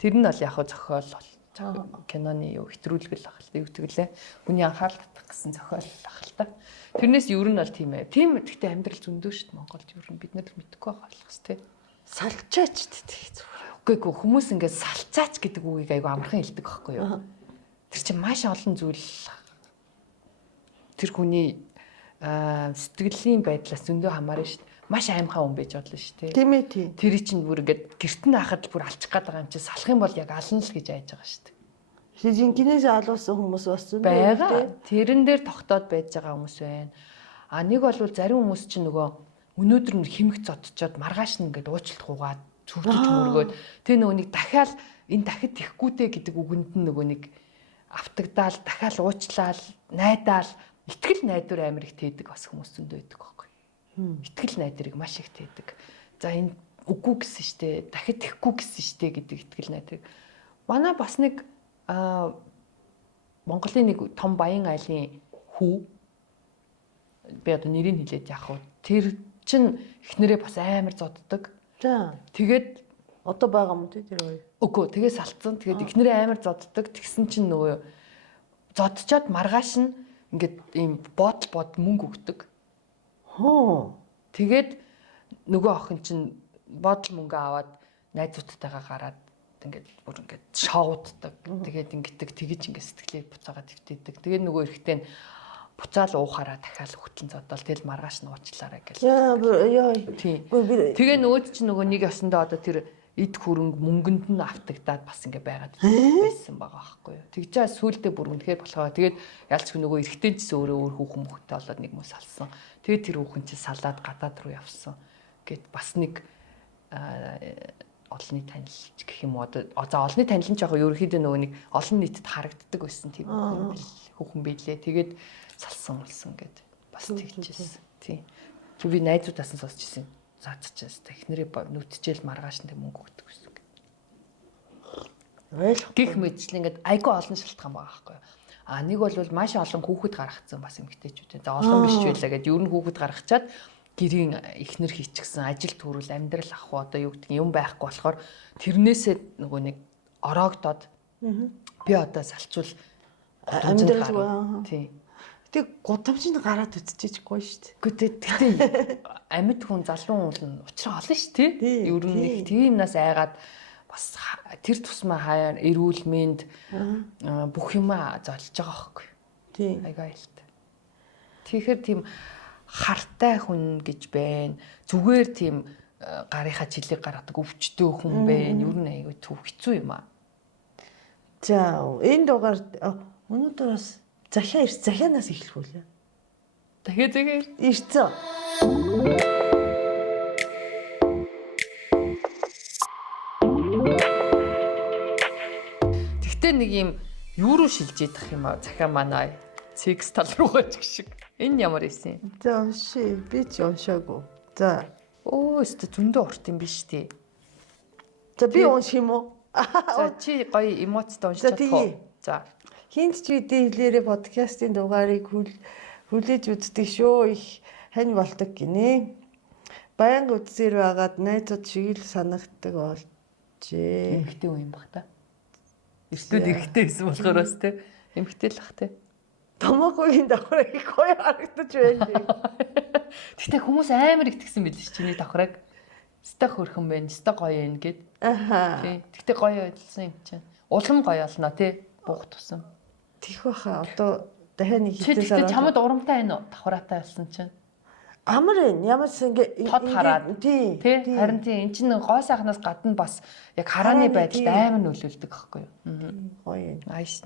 Тэр нь бол яг зохиол киноны юу хэтрүүлгэл ах л та юу гэвэл хүний анхаарал татах гэсэн зохиол ах л та. Тэрнээс ер нь бол тийм ээ. Тийм гэхдээ амьдрал зөндөө шүү дээ Монголд ер нь бид нар л мэдэхгүй байгаа болохс тий. Салчаач гэдэг зүгээр. Үгүй хүмүүс ингээд салцаач гэдэг үгийг айгу амархан хэлдэг байхгүй юу? Тэр чинь маш олон зүйл тэр хүний сэтгэлийн байдлаас зөндөө хамаарна шүү дээ. Маш аимхай хүн байж бодлоо шүү дээ. Тийм ээ тийм. Тэр чинь бүр ингээд гэрт нь хахад бүр алчих гээд байгаа юм чи салах юм бол яг ална л гэж айж байгаа шүү дээ. Жинхэнээс алуулсан хүмүүс бас зөндөө байгаа. Тэрэн дээр тогтоод байж байгаа хүмүүс байна. Нэг бол зарим хүмүүс чинь нөгөө өнөөдөр нь химэг зодчоод маргааш нь ингээд уучлалт гугаад зүвдэж мөргөөд тэр нөгөө нэг дахиад энэ дахид тэхгүүтэй гэдэг үгэнд нь нөгөө нэг автагдаал дахиад уучлаал найдаал итгэл найдвар амир их тээдэг бас хүмүүс зөндөө байдаг байхгүй. Итгэл найдварыг маш их тээдэг. За энэ үгүй гэсэн штэ дахид тэхгүй гэсэн штэ гэдэг итгэл найдвар. Манай бас нэг Монголын нэг том баян айлын хүү би одоо нэрийг хэлээд яах вэ? Тэр чин эхнэрээ бас амар зоддог. За. Тэгээд одоо байгаа юм тий тэр хоёр. Үгүй тэгээ салцсан. Тэгээд эхнэрээ амар зоддог. Тэгсэн чин нөгөө зодчоод маргааш нь ингээд ийм бод мөнгө өгдөг. Тэгээд нөгөө охин чинь бодол мөнгө аваад найзуудтайгаа гараад ингээд бүр ингээд шоуддаг. Тэгээд ингээд тэгж ингээд сэтгэлээ буцаагаад твтээдэг. Тэгээд нөгөө эрэхтэй нь буцаал уухаараа дахиад хөтлөн зодол тэгэл маргааш нь уучлаарай гэж. Яа. Тийм. Тэгээ нөгөөд чинь нөгөө нэг ясандаа одоо тэр эд хөрөнгө мөнгөнд нь автагдаад бас ингэ байгаад байсан байгаа байхгүй юу. Тэгжээ сүултээ бүр үнэхээр болохоо. Тэгээд ялч нөгөө эрэхтэн ч өөрөө өөр хүүхэн мөхтэй болоод нэг мөс салсан. Тэгээд тэр хүүхэн чинь салаад гадаад руу явсан. Гэт бас нэг олонний танилч гэх юм уу. За олонний танил нь жоохон ерөөхдөө нөгөө нэг олон нийтэд харагддаг байсан тийм хүүхэн байлээ. Тэгээд салсан болсон гэд бас тэгчихсэн. Тийм. Би найзуудаас нь сонсч ирсэн. Заацчихсан. Эхнэрээ нүдчээл маргааш нь мөнгө өгдөг гэсэн. Гэх мэтчил ингээд айгүй олон шалтгаан байгаа байхгүй юу. Нэг бол маш олон хүүхэд гаргацсан бас эмэгтэйчүүд. За олон биш ч байлаа гэд ер нь хүүхэд гаргачаад гэрийн эхнэр хийчихсэн ажил төрөл амьдрал ах уу одоо юу гэдэг юм байхгүй болохоор тэрнээсээ нөгөө нэг ороогдоод би одоо салчвал амьдрал тийм. Тэг гудамжинд гараад үтчихэж гоё шүү дээ. Гэхдээ амьд хүн залуу хүн учраа олон шүү дээ. Ер нь их тиймнээс айгаад бас тэр тусмаа хаяа эрүүл мэнд бүх юмаа золж байгаа байхгүй. Тийм. Айгаа илт. Тэгэхээр тийм хартай хүн гэж байна. Зүгээр тийм гарынхаа жилиг гаргадаг өвчтөө хүн байна. Ер нь айгүй төв хэцүү юм аа. За энэ дугаар өнөөдөр бас захианаас эхлэх үү? Дахиад ирцэн. Тэгтээ нэг юм юу руу шилжиж идэх юм аа захиа манай секс тал руугаа ч гэх шиг. Энэ ямар эсэн юм? За унши би ч уншаагүй. За. Өстө зөндөө урт юм биш тий. За би унших юм уу? За чи гоё эмоцтой уншиж чадах уу? За. Хинт ч үдийн хэлээрээ подкастын дугаарыг хүлээж үздэг шүү их хань болдог гинэ. Баян үдсээр байгаад найзууд шиг л санагддаг болжээ. Эмхтэй үе юм баг та. Эртүүд эрэгтэй байсан болохоор бас те эмхтэй л ах те. Томоогийн давхраг их гоё харагдаж байна. Гэтэ хүмүүс амар итгэсэн байл ш чиний давхраг. Өстой хөрхөн байна, өстой гоё юм гээд. Тий. Гэтэ гоё ойлсон юм чинь. Улам гоё олно те. Буух тусам. Тих баха одоо дахиад нэг хитэн сараа. Чи чамд урамтай байна уу? Давхраатай болсон чинь. Амар энэ ямарс ингээ тод хараад тий. Харин тий эн чинь гоо сайхнаас гадна бас яг харааны байдалд амар нөлөөлдөг байхгүй юу? Гоё. Nice.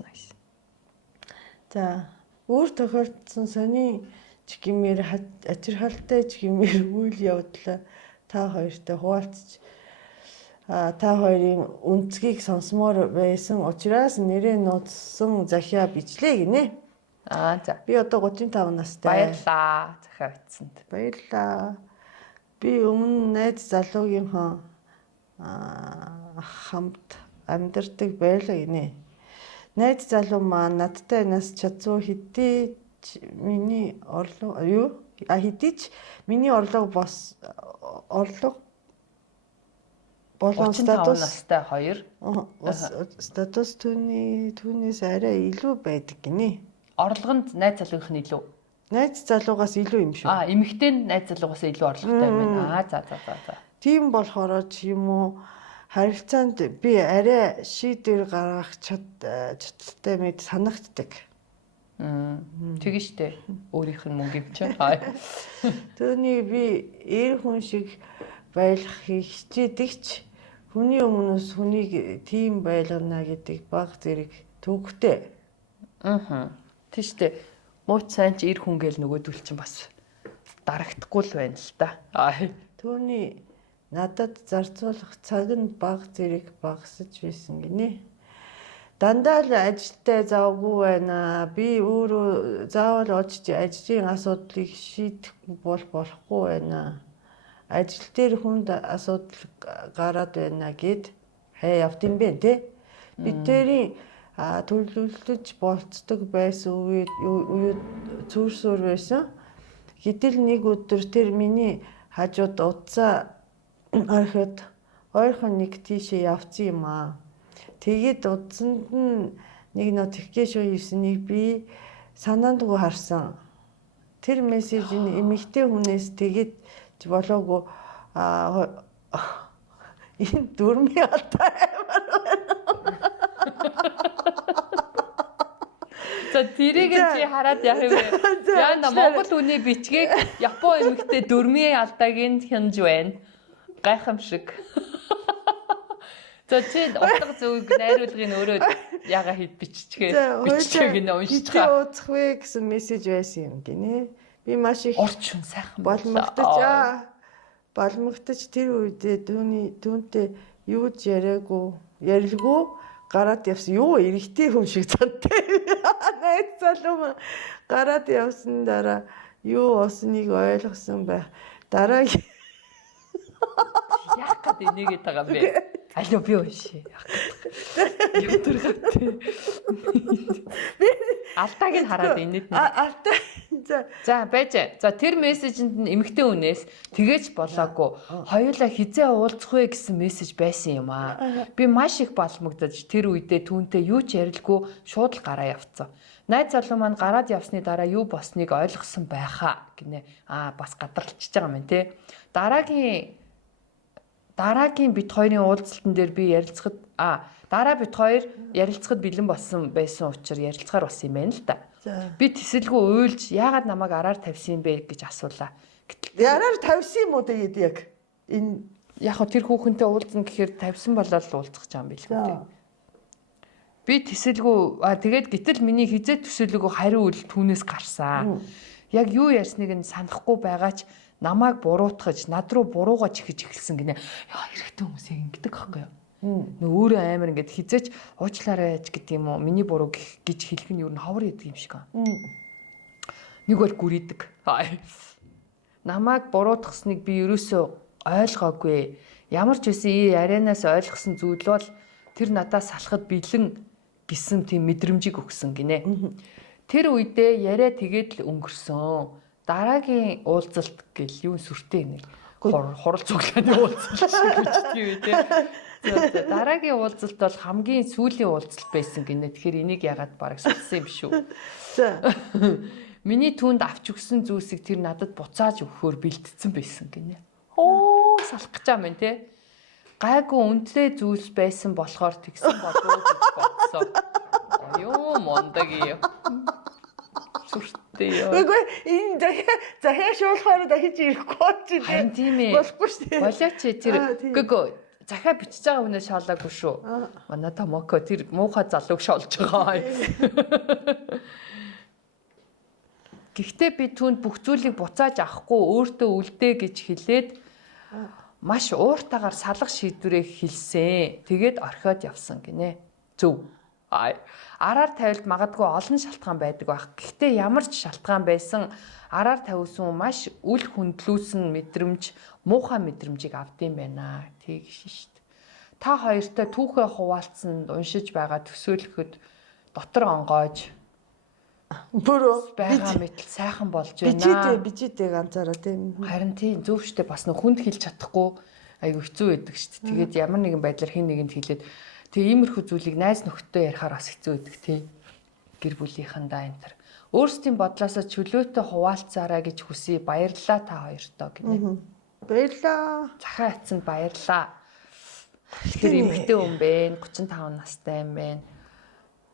За өөр тохиолдсон сони чигмэр ачирхалтай чигмэр үйл явдлаа та хоёртой хуваалцж та хоёрын үнцгийг сонсомоор байсан учраас нэрээ нууцсан захиа бичлээ гинэ. За. Би одоо 35 настай. Баярлаа. Захиа бичсэнд. Баярлаа. Би өмнө найз залуугийн хамт амьдардаг байлаа гинэ. Найз залуу маань надтай нас чадсуу хэдий миний орлого хэдий ч миний орлого болон 35 настай 2. Статус түүнээс арай илүү байдаг гинэ. Орлогонд найз залуугийнх нь илүү. Найз залуугаас илүү юм шүү. Эмэгтэй найз залуугаас илүү орлоготой юм байна. За. Тийм болохоор ч юм уу харилцаанд би арай шийдвэр гаргах чадaltaй мэд санагддаг. Тэгэн штэ. Өөрийнх нь мөнгө юм чинь. Түүний би эр хүн шиг байлгахыг хичээдэг ч хүний өмнөөс хүнийг тийм байлгана гэдэг баг зэрэг төвөгтэй. Тийштэй. Мууч сайн ч эр хүн гээл нөгөөдөл чинь бас дарагдахгүй л байна л та. Түүний надад зарцуулах цаг нь баг зэрэг багасж байсан гинэ. Дандаа л ажилтай завгүй байна. Би өөрөө заавал очиж ажлын асуудлыг шийдэх болохгүй байна. Ажил дээр хүнд асуудал гараад байна гэд хай явт юм бэ те. Бидний төлөвлөж болцдог байсан үед цүүрсүр байсан. Гэтэл нэг өдөр тэр миний хажууд удаа орхиод ойрхон нэг тийшээ явцсан юм аа. Тэгээд удсанд нь нэг нотификейшн ирсэнийг би санаандгүй харсан. Тэр мессеж нь эмэгтэй хүнээс тэгээд болоогүй энэ дөрмийн алтай амар байна. За тэрийг чи хараад яах вэ? Яна Монгол хүний бичгийг Япон эмэгтэй дөрмийн алдааг нь хянж байна. Гайхамшиг. За чи утга зөвийг найруулгыг өөрөө яга хэд биччихээ гинэ уншиж байгаа. Ууцх вэ гэсэн мессеж байсан юм гинэ. Би маш их орчин сайхан боломжтой тэр үедээ түүнтэй юу ч ярилгүй гараад явсан. Юу эрэгтэй хүн шиг цантай. Найз залуу гараад явсан дараа юу болсныг ойлгосон байх. Дараагийн яах гээд энийгээд байгаа юм бэ? Алуу би уншия. Ютургатай. Алдааг нь хараад инээд нэ. Алтай. За байж. За тэр мессежинд нь эмэгтэй хүнээс тэгэж болоогүй. Хоёулаа хизээ уулзах вэ гэсэн мессеж байсан юм аа. Би маш их балмагдаж тэр үедээ түүнтэй юу ч ярилгүй шууд л гараа явцсан. Найз залуу маань гараад явсны дараа юу болсныг ойлгосон байхаа гинэ. Бас гадарлчихж байгаа юм те. Дараагийн бит хоёрын уулзалтан дээр би ярилцахад дараа бит хоёр ярилцахад бэлэн болсон байсан учраас ярилцахаар болсон юм байна л да. Би тэсэлгүй уйлж яагаад намайг араар тавьсан бэ гэж асуулаа. Араар тавьсан юм уу тэгээд яг энэ яг тэр хүүхэнтэй уулзна гэхээр тавьсан болоод уулзах гэж байгаа юм билгүй дээ. Би тэсэлгүй тэгээд гэтэл миний хизээ төсөөлөгөө хариу үйл түүнээс гарсан. Яг юу ярьсныг нь санахгүй байгаа ч намайг буруутгаж, над руу буруугаж ихэж эхэлсэн гинэ. Яа хэрэгтэй хүмүүс яг ингэдэг байхгүй юу? Нөө өөрөө амар ингээд хизээч уучлаарай гэдэг юм уу? Миний буруу гэж хэлэх нь юу н ховор яадаг юм шиг аа. Нэг бол гүрийдэг. Намайг буруутгасныг би ерөөсөө ойлгоогүй. Ямар ч байсан аренаас ойлгосон зүйл бол тэр надаас салахад бэлэн гэсэн тийм мэдрэмжийг өгсөн гинэ. Тэр үедээ яриа тэгээд л өнгөрсөн. Дараагийн уулзалт гэл юу сүртэй нэг хурал цуглааны уулзалт шиг гэж тийм үү те. Дараагийн уулзалт бол хамгийн сүүлийн уулзалт байсан гинэ. Тэгэхээр энийг ягаад бараг сонссон юм шүү. Миний түүнд авч өгсөн зүйлсийг тэр надад буцааж өгөхөөр бэлдсэн байсан гинэ. Салах гэж байгаа юм те. Гайгүй үнэтэй зүйлс байсан болохоор тэгсэн болов уу гэж бодсон. Юу мондаг юм. Сүртэй ёо. Үгүй энэ захиа шуулахаар дахиж ирэхгүй ч тийм. Тийм ээ. Болохгүй шүү дээ. Болооч тэр гэгөө захиа бичиж байгаа хүнээс шоолаагүй шүү. Манай Томоко тэр муухай залууг шоолж байгаа. Гэхдээ би түүнд бүх зүйлийг буцааж авахгүй өөртөө үлдээ гэж хэлээд маш ууртаагаар салах шийдвэрээ хэлсэн. Тэгээд орхиод явсан гинэ. Зөв. Араар тавилд магадгүй олон шалтгаан байдаг байх. Гэхдээ ямар ч шалтгаан байсан араар тавьсан маш үл хөндлөөсөн мэдрэмж, муухай мэдрэмжийг авдсан байна. Тэгш шүү дээ. Та хоёртой түүхээ хуваалцсанд уншиж байгаа төсөөлөхөд дотор онгоож бүрөө байгаа мэтэл сайхан болж байна. Бичээтэй ганцаараа тийм. Харин тийм зөв шүү дээ. Бас нөх хүнд хэлж чадахгүй айгу хэцүү байдаг шүү дээ. Тэгээд ямар нэгэн байдлаар хин нэгэнд хэлээд тэгээ иймэрхүү зүйлийг найз нөхдөдөө ярихаар бас хэцүү байдаг тий. Гэр бүлийнхэндээ энэ төр. Өөрсдийн бодлоосоо чөлөөтэй хуваалцаарай гэж хүсье. Баярлалаа та хоёртоо гинэ. Баярлаа. Захаа эцэнд баярлалаа. Тэр эмэгтэй хүн бэ. 35 настай юм байна.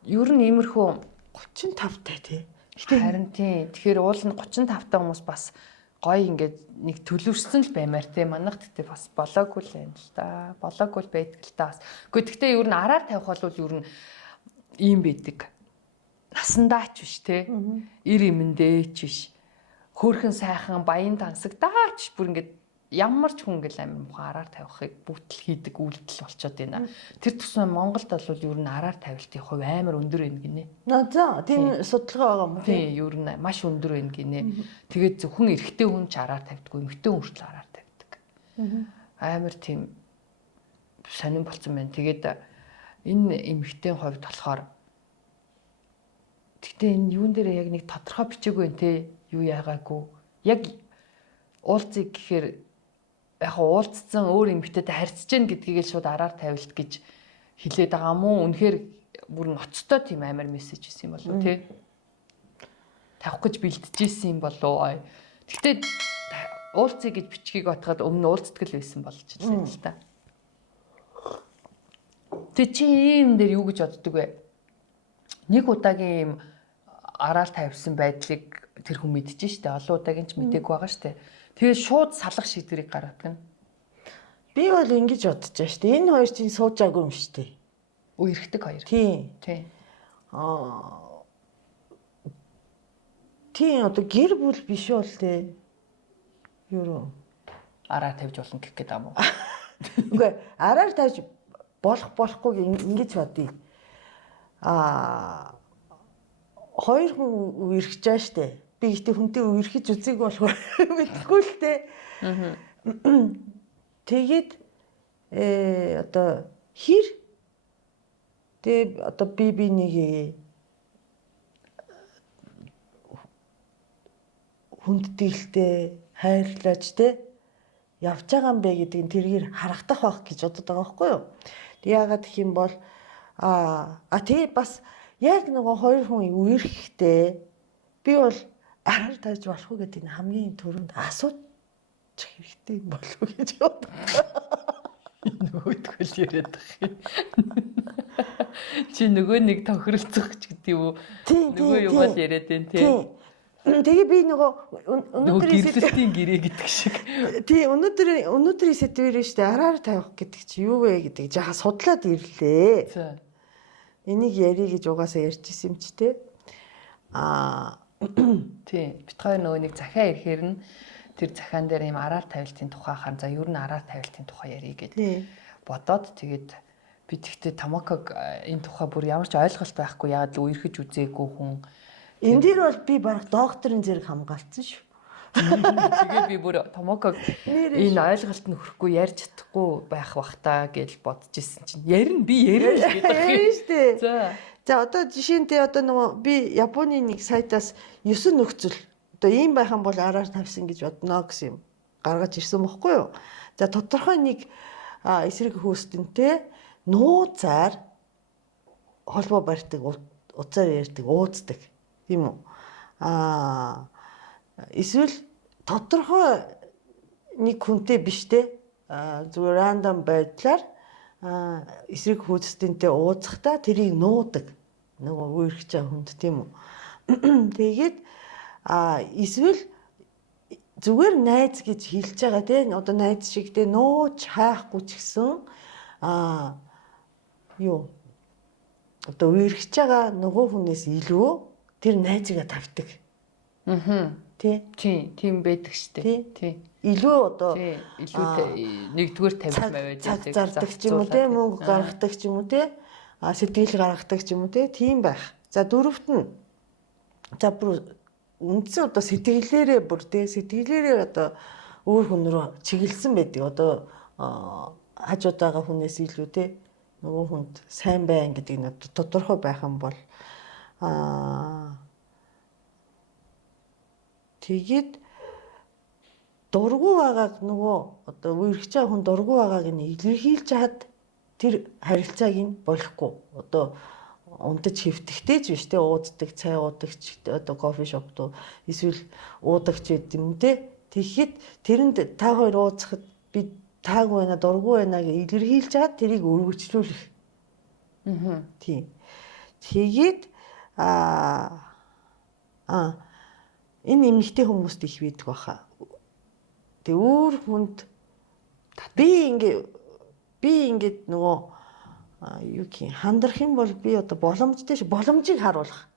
Ер нь иймэрхүү 35 тай тий. Харин тийм. Тэгэхээр уул нь 35 та хүмүүс бас гоё ингээд нэг төлөвшсөн л баймаар те манайх тэгтээ бас болоогүй л байна л да. Болоогүй л байдаг л та бас. Гэхдээ тэгтээ ер нь араар тавих бол ер нь ийм байдаг. Насандаач биш те. Ир имэндээч биш. Хөөрхөн сайхан баян тансагдаач бүр ингээд ямар ч хүн гэл амир муха араар тавихыг бүтэл хийдэг үйлдэл болчиход байна. Тэр тусмаа Монголд бол ер нь араар тавилтын хувь амар өндөр байна гинэ. За тийм судалгаа байгаа юм. Тийм ер нь маш өндөр байна гинэ. Тэгээд зөвхөн эрэгтэй хүн ч араар тавьдаггүй, эмэгтэй хүн хүртэл араар тавьдаг. Амар тийм сонирн болсон байна. Тэгээд энэ эмэгтэй хувьд болохоор тэгтээ энэ юун дээр яг нэг тодорхой бичээгүй юм те. Юу яагаагүй. Яг уулзыг гэхээр яг уулзсан өөр эмэгтэйтэй харьцаж гэн гэдгийг л шууд араар тавилт гэж хэлээд байгаа мó. Үнэхээр бүр ноцтой тийм амар мессеж хийсэн юм болов тий. Тавих гэж бэлтжижсэн юм болов. Гэхдээ уулзъя гэж бичгийг батгаад өмнө уулздаг л байсан болж байна л та. Тэг чи ийм дээр юу гэж боддөг вэ? Нэг удаагийн ийм араар тавьсан байдлыг тэр хүн мэдчихэж штэ. Олон удаагийн ч мдэггүй байгаа штэ. Тэгээд шууд салах шийдвэрийг гаргадаг нь. Би бол ингэж бодож байгаа шүү дээ. Энэ хоёр чинь суужаагүй юм шүү дээ. Үерхдэг хоёр. Тийм. Тийм одоо гэр бүл биш бол тээ. Юу араар тавьж болно гэх гээд юм уу? Үгүй араар тавьж болохгүй ингэж бодъё. Хоёр хүн үерхэж байгаа шүү дээ. Би ихтэй хүнтэй үерхэж үзег болохоор мэдгүй л тээ. Тэгээд одоо хэр тэг одоо би нэг хүндэтгэлтэй хайрлаач те явж байгаа юм бэ гэдэг нь тэргээр харагдах байх гэж бодод байгаа байхгүй юу. Тэг яагаад гэх юм бол тэгээ бас яг нөгөө хоёр хүн үерхэхдээ би бол араар тавьж болох уу гэдэг нь хамгийн түрүүнд асууж хэрэгтэй юм болов уу гэж боддог. Нөгөөдгөл яриад байгаа юм. Чи нөгөө нэг тохиролцох ч гэдэг юм уу? Нөгөө юугаар яриад байна те. Тэгээ би нөгөө гэрлэлтийн гэрээ гэдэг шиг. Тий өнөөдрийн сэдвэр нь шүү дээ. Араар тавих гэдэг чи юу вэ гэдэг жаахан судлаад ирлээ. За. Энийг ярих гэж угаасаа ярьчихсан юм чи те. Тий. Бид хоёр нөгөө нэг захиа ирэхээр нь тэр захаан дээр юм араар тавилтын тухай хаан за ер нь араар тавилтын тухай ярих гэдэг бодоод тэгээд би тэгтээ Томоког энэ тухай бүр ямар ч ойлголт байхгүй яагаад л үерхэж үзээгүй хүн. Энд дээр бол би баг докторын зэрэг хамгаалцсан шүү. Тэгээд би бүр Томоког энэ ойлголт нь хүрхгүй ярьж чадахгүй байх бах та гэж бодож ирсэн чинь ярина би ярина гэдэг юм. За одоо жишээнтэй одоо нөгөө би Японы нэг сайтаас 9 нөхцөл одоо ийм байхan бол араар тавьсан гэж бодно гэсэн юм гаргаж ирсэн бохгүй юу. За тодорхой нэг эсрэг хөөстөнтэй нууцаар холбоо барьдаг, уцаар ярьдаг, ууддаг тийм үү. Эсвэл тодорхой нэг хүнтэй биш те зүгээр рандом байдлаар эсрэг хөөстөнтэй ууцахтаа тэрийг нуудаг. Нөгөө үерхэж байгаа хүнд тийм үү. Тэгээд эсвэл зүгээр найз гэж хэлж байгаа те одоо найз шиг те нууж хайхгүй ч гэсэн юу одоо үерхэж байгаа нөгөө хүнээс илүү тэр найзыгаа тавьдаг. Тийм байдаг штэ. Тийм. Илүү одоо илүү нэгдүгээр тавьсан байвал цаг зардаг ч юм уу те мөнгө гаргадаг ч юм уу те сэтгэл гаргадаг ч юм уу те тийм байх. За дөрөвт нь за бүр үндсэн одоо сэтгэлээрээ бүр те сэтгэлээрээ одоо өөр хүн рүү чиглэлсэн байдаг. Одоо хажууд байгаа хүнээс илүү те нөгөө хүнд сайн байна гэдэг нь тодорхой байх юм бол тэгээд дургу байгааг нөгөө одоо үерхэж байгаа хүн дургу байгааг нь илэрхийлж хаад тэр харилцааг нь болохгүй. Одоо унтаж хэвтэхтэй ч биш те ууддаг, цай уудагч одоо кофе шоп доо эсвэл уудагч байд юм те. Тэгэхэд тэрэнд та хоёр ууцахад би таагүй байна, дургу байна гэж илэрхийлж хаад тэрийг өргөжлүүлэх. Тийм. Тэгээд энэ эмэгтэй хүмүүст их байдаг баха. Тэг өөр хүнд би ингээд нөгөө юу гэх юм хандрах юм бол би одоо боломжтой шүү. Боломжийг харуулах.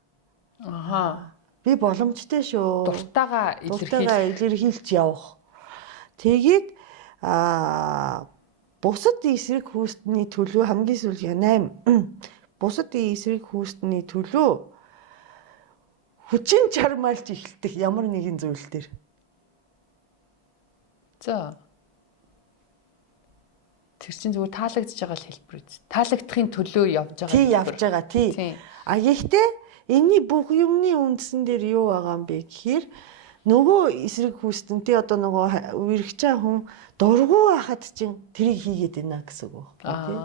Би боломжтой шүү. Дуртайгаа илэрхийлж явах. Тэгээд бусад эсрэг хүүсдний төлөө хамгийн сүүлийн 8 бусад эсрэг хүүсдний төлөө хүчин чармайлж эхэлдэг ямар нэгэн зүйл төр. За. Тэр чинь зүгээр таалагдж байгаа л хэлбэр үз. Таалагдахын төлөө явж байгаа. Тий явж байгаа тий. Гэхдээ энэний бүх юмны үндсэн дээр юу байгаа юм бэ гэхээр нөгөө эсрэг хүүстэнтэй одоо нөгөө үерхэж байгаа хүн дургу байхад чинь тэрийг хийгээд байна гэсэн үг байна тий.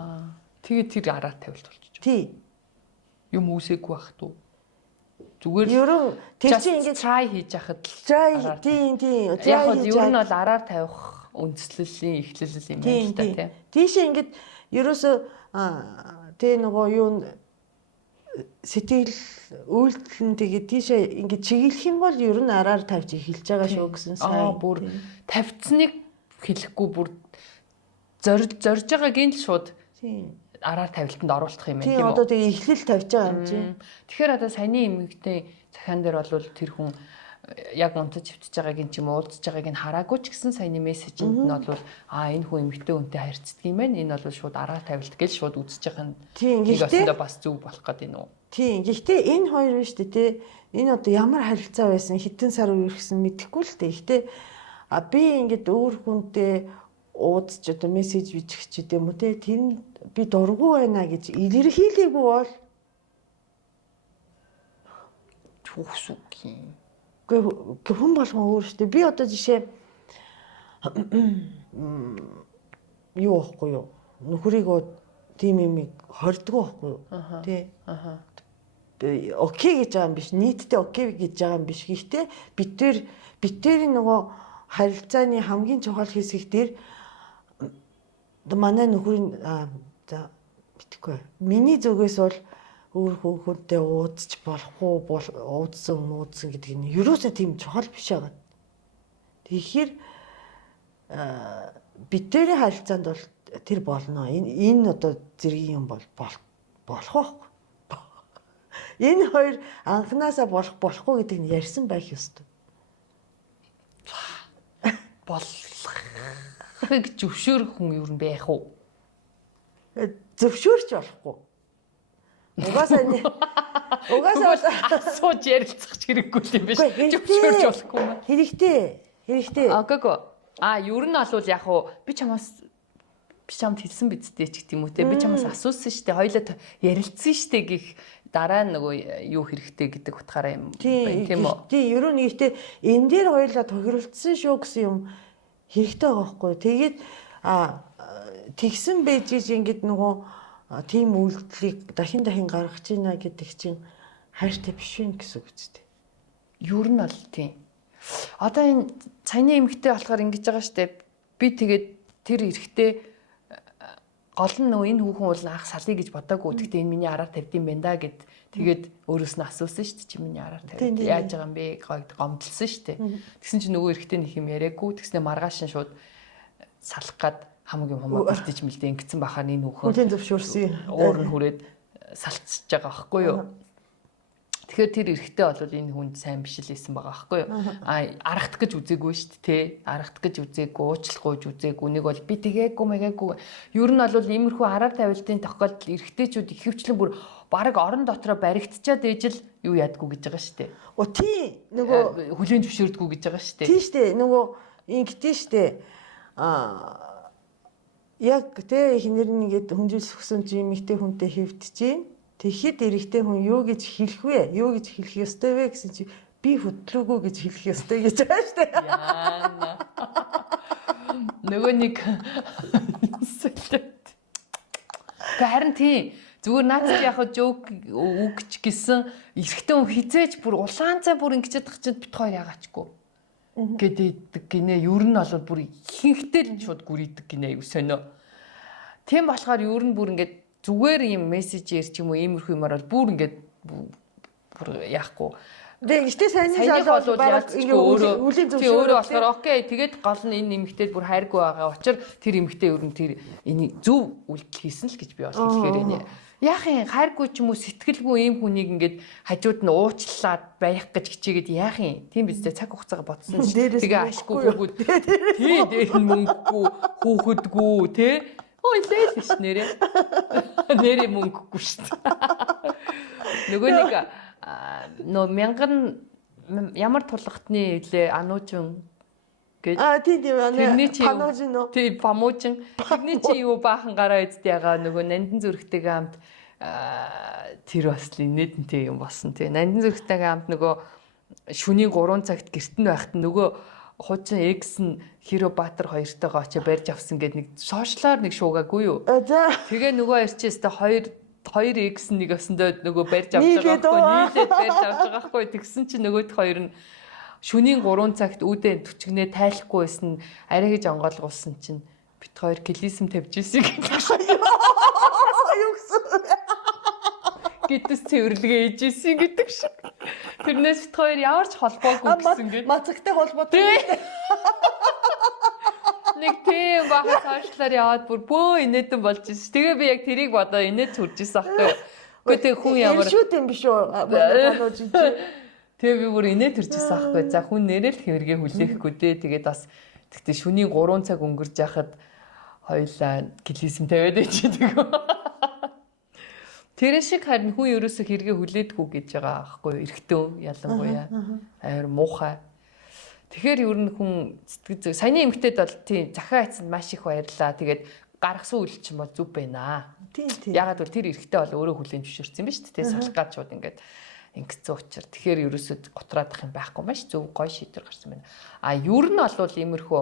Тэгээд тэр араа тавилт болчих. Тий. Юм үсээгүй байх туу. Зүгээр ерөн тэр чинь ингээд try хийж яхад л тий. Яг нь ер нь бол араар тавих үндслэлийн эхлэл юм байна л та тий. Тийшээ ингээд ерөөсөө тий нөгөө юу сэтгэл үйлдэл нь тэгээд тийшээ ингээд чиглэх юм бол ер нь араар тавьж эхэлж байгаа шүү гэсэн сайн. Бүр тавьцныг хэлэхгүй бүр зорж байгааг нь л шууд араар тавилтанд оруулах юм байна тийм үү. Одоо тэгээ эхлэл тавьж байгаа юм чинь. Тэгэхээр одоо саяны эмэгтэй захиан дээр бол тэр хүн яг унтаж хөвтөж байгааг нь ч юм уу уулзж байгааг нь хараагүй ч гэсэн саяны мессежинд нь бол энэ хүн эмэгтэй хүнтэй харьцдаг юм байна. Энэ бол шууд араар тавилт гэж шууд үзэж байгаа нь. Тийм гэхдээ бас зөв болох гэдэг нь үү. Тийм. Гэхдээ энэ хоёр биш үү те. Энэ одоо ямар харилцаа байсан хитэн сар үерхсэн мэдэхгүй л те. Гэхдээ би ингээд өөр хүнтэй уудаж одоо мессеж бичих ч гэдэм үү те. Тэр би дургу байна гэж илэрхийлээгүй бол чухсуки. Гэхдээ хүн болгон өөр шүү дээ. Би одоо жишээ юу ахгүй юу? Нөхрийгөө тийм юм хордгоо ахгүй юу? Тий. Окей гэж байгаа юм биш. Нийтдээ окей гэж байгаа юм биш. Гэхдээ битээр нөгөө харилцааны хамгийн чухал хэсэг дээр манай нөхрийн за битгүй. Миний зүгээс бол өөр хүүхэнтэй уудч болохгүй уудсан гэдэг нь ерөөсөө тийм чухал биш байгаа. Тэгэхээр битэрийн харилцаанд бол тэр болно. Энэ одоо зэргийн юм болох байхгүй. Энэ хоёр анханасаа болохгүй гэдэг нь ярьсан байх ёстой. Болохыг зөвшөөрөх хүн юу нэ байх уу? Зөвшөөрч болохгүй. Угаасаа сууж ярилцах хэрэггүй юм биш. Зөвшөөрч болохгүй юм. Хэрэгтэй. Агаагүй. Ер нь бол яг уу би чамд хэлсэн бидтэй ч гэдэм үү те. Би чамаас асуусан шүү дээ. Хоёлоо ярилцсан шүү дээ гэх дараа нөгөө юу хэрэгтэй гэдэг утгаараа юм байна тийм үү? Тийм, ер нь гэхдээ энэ дээр хоёлаа тохиролцсон шүү гэсэн юм хэрэгтэй байгаа байхгүй. Тэгээд тэгсэн байж ингэж нөгөө тийм үйлдэлийг дахин гаргаж ийна гэдэг чинь хайртай биш вэ гэсэн үг үстэй. Ер нь бол тийм. Одоо энэ цайны эмэгтэй болохоор ингэж байгаа штэ. Би тэгээд тэр эрэхтэй гол нь нөгөө энэ хүүхэн бол анх салъя гэж бодоагүй. Гэхдээ энэ миний араар тавьд юм байна да гэд тэгээд өөрөөс нь асуусан штэ. Чи миний араар тавьд яаж байгаа юм бэ? Гомдлсон штэ. Тэгсэн чинь нөгөө эрэхтэй нэг юм яриаггүй. Тэгснэ маргааш нь шууд салах гад хамаг юм бэлдэж мэлдэ ингэсэн бахаар энэ хүүхэн хүлийн зөвшөөрсөн уур нь хүрээд салцж байгаа байхгүй юу? Тэгэхээр тэр эрэхтэй бол энэ хүнд сайн биш л байсан байгаа байхгүй юу? Аргахдах гэж үзээгүй шүү дээ, тий. Аргахдах гэж үзээгүй, уучлах гэж үзээгүй. Нэг бол би тэгээгүй мэгээгүй. Ер нь бол иймэрхүү араар тавилтын тохиолдолд эрэхтэйчүүд ихэвчлэн бүр бараг орон дотроо баригдчаад ээжл юу яадгүй гэж байгаа шүү дээ. Тий, нөгөө хүлийн зөвшөөрдгүү гэж байгаа шүү дээ. Тий шүү дээ. Нөгөө ингэдэж шүү дээ. Яг тэ эхнэр нэгэд хүнжилс өгсөн чи эмэгтэй хүнтэй хэвдэж чинь тэгэхэд эрэгтэй хүн юу гэж хэлэх вэ? Юу гэж хэлэх ёстой вэ гэсэн чи би хөдлөөгүй гэж хэлэх ёстой гэж байгаа шүү дээ. Яана. Нөгөө нэг харин тийм зүгээр наац яг жоок үгч гэсэн эрэгтэй хүн хизээж бүр улаан цай бүр ингэчээд тах чинь бит хоёр ягаачгүй гэдэг гинэ. Ер нь бол бүр ихэнхдээ л шууд гүрийдэг гинэ аюу сонио. Тийм болохоор ер нь бүр ингээд зүгээр юм мессежээр ч юм уу иймэрхүү юмар бол бүр ингээд бүр яахгүй. Тэгээ ихтэй сайн бол яалтчгүй өөрөө болохоор окей тэгээд гол нь энэ эмэгтэй бүр хайргүй байгаа учраас тэр эмэгтэй ер нь тэр энийг зөв үйлдэл хийсэн л гэж би бол хэлэхээр байна. Яах юм хайргүй ч юм уу сэтгэлгүй ийм хүнийг ингээд хажууд нь уучлаад байх гэж хичээгээд яах юм. Тийм биз дээ цаг хугацаага ботсон шүү. Тэгээ ашгүй бүгд тий дээр нь мөнгөгүй хүүхэдгүй тий. Ой лээ ш нэрээ. Нэрээ мөнгөгүй шүү. Нөгөө нэг нөө мянган ямар тулгатны үлээ ануужин гэж тийм паможин уу тийм паможин тэрний чи юу баахан гараа эзтэй ягаа нөгөө нандин зүрхтэйгээ хамт тэр бас л инээдэнтэй юм болсон тийм нандин зүрхтэйгээ хамт нөгөө шөнийн 3 цагт гэрт нь байхад нөгөө хуучин X нь Хиробаатар хоёртойгоо очиж барьж авсан гэдэг нэг сошиалаар нэг шуугаагүй юу тэгээ нөгөө ирчээстэй 2x нэг өсөндөө нөгөө барьж авч байгаа байхгүй нийлээд барьж авч байгаа байхгүй тэгсэн чинь нөгөөх хоёр нь шөнийн 3 цагт үүдээ төчгнээ тайлахгүй байсан арай гэж онгойлгуулсан чинь бит хоёр клизм тавьж ирсэн гэдэг юу гэсэн гитс цэвэрлэгээ ээж ирсэн гэдэг шиг тэрнээс бит хоёр ямар ч холбоогүй гэсэн гээд мацагтай холбоотой нэг тийм баха цаашлаар яваад бүр бөө инээдэн болж ирсэн. Тэгээ би яг тэрийг бодоо инээд сурж ирсэн аахгүй. Гэхдээ тэг хүн ямар шүүд юм биш үү? Тэгээ би бүр инээд төрж ирсэн аахгүй. За хүн нэрэл хэвэргээ хүлээхгүй дээ. Тэгээд бас тэгтээ шөнийн 3 цаг өнгөрж яхад хоёлаа клизм тавиад ичдэг. Тэр шиг харин хүн ерөөсө хэрэгээ хүлээдэггүй гэж байгаа аахгүй. Эрэгтэй ялангуяа амар муухай. Тэгэхээр ер нь хүн сэтгэл зүй саяны эмэгтэйд бол тийм захиа хайцанд маш их баярлаа. Тэгээд гаргасан үйл чинь бол зүв байна. Тийм. Ягаад бол тэр эрэгтэй бол өөрөө хүлээн зөвшөөрсөн юм ба шүү дээ. Салгаад шууд ингээд ингэсэн учраас тэгэхээр ерөөсөд гутраадах юм байхгүй маш зөв гоё шийдвэр гарсан байна. А ер нь бол иймэрхүү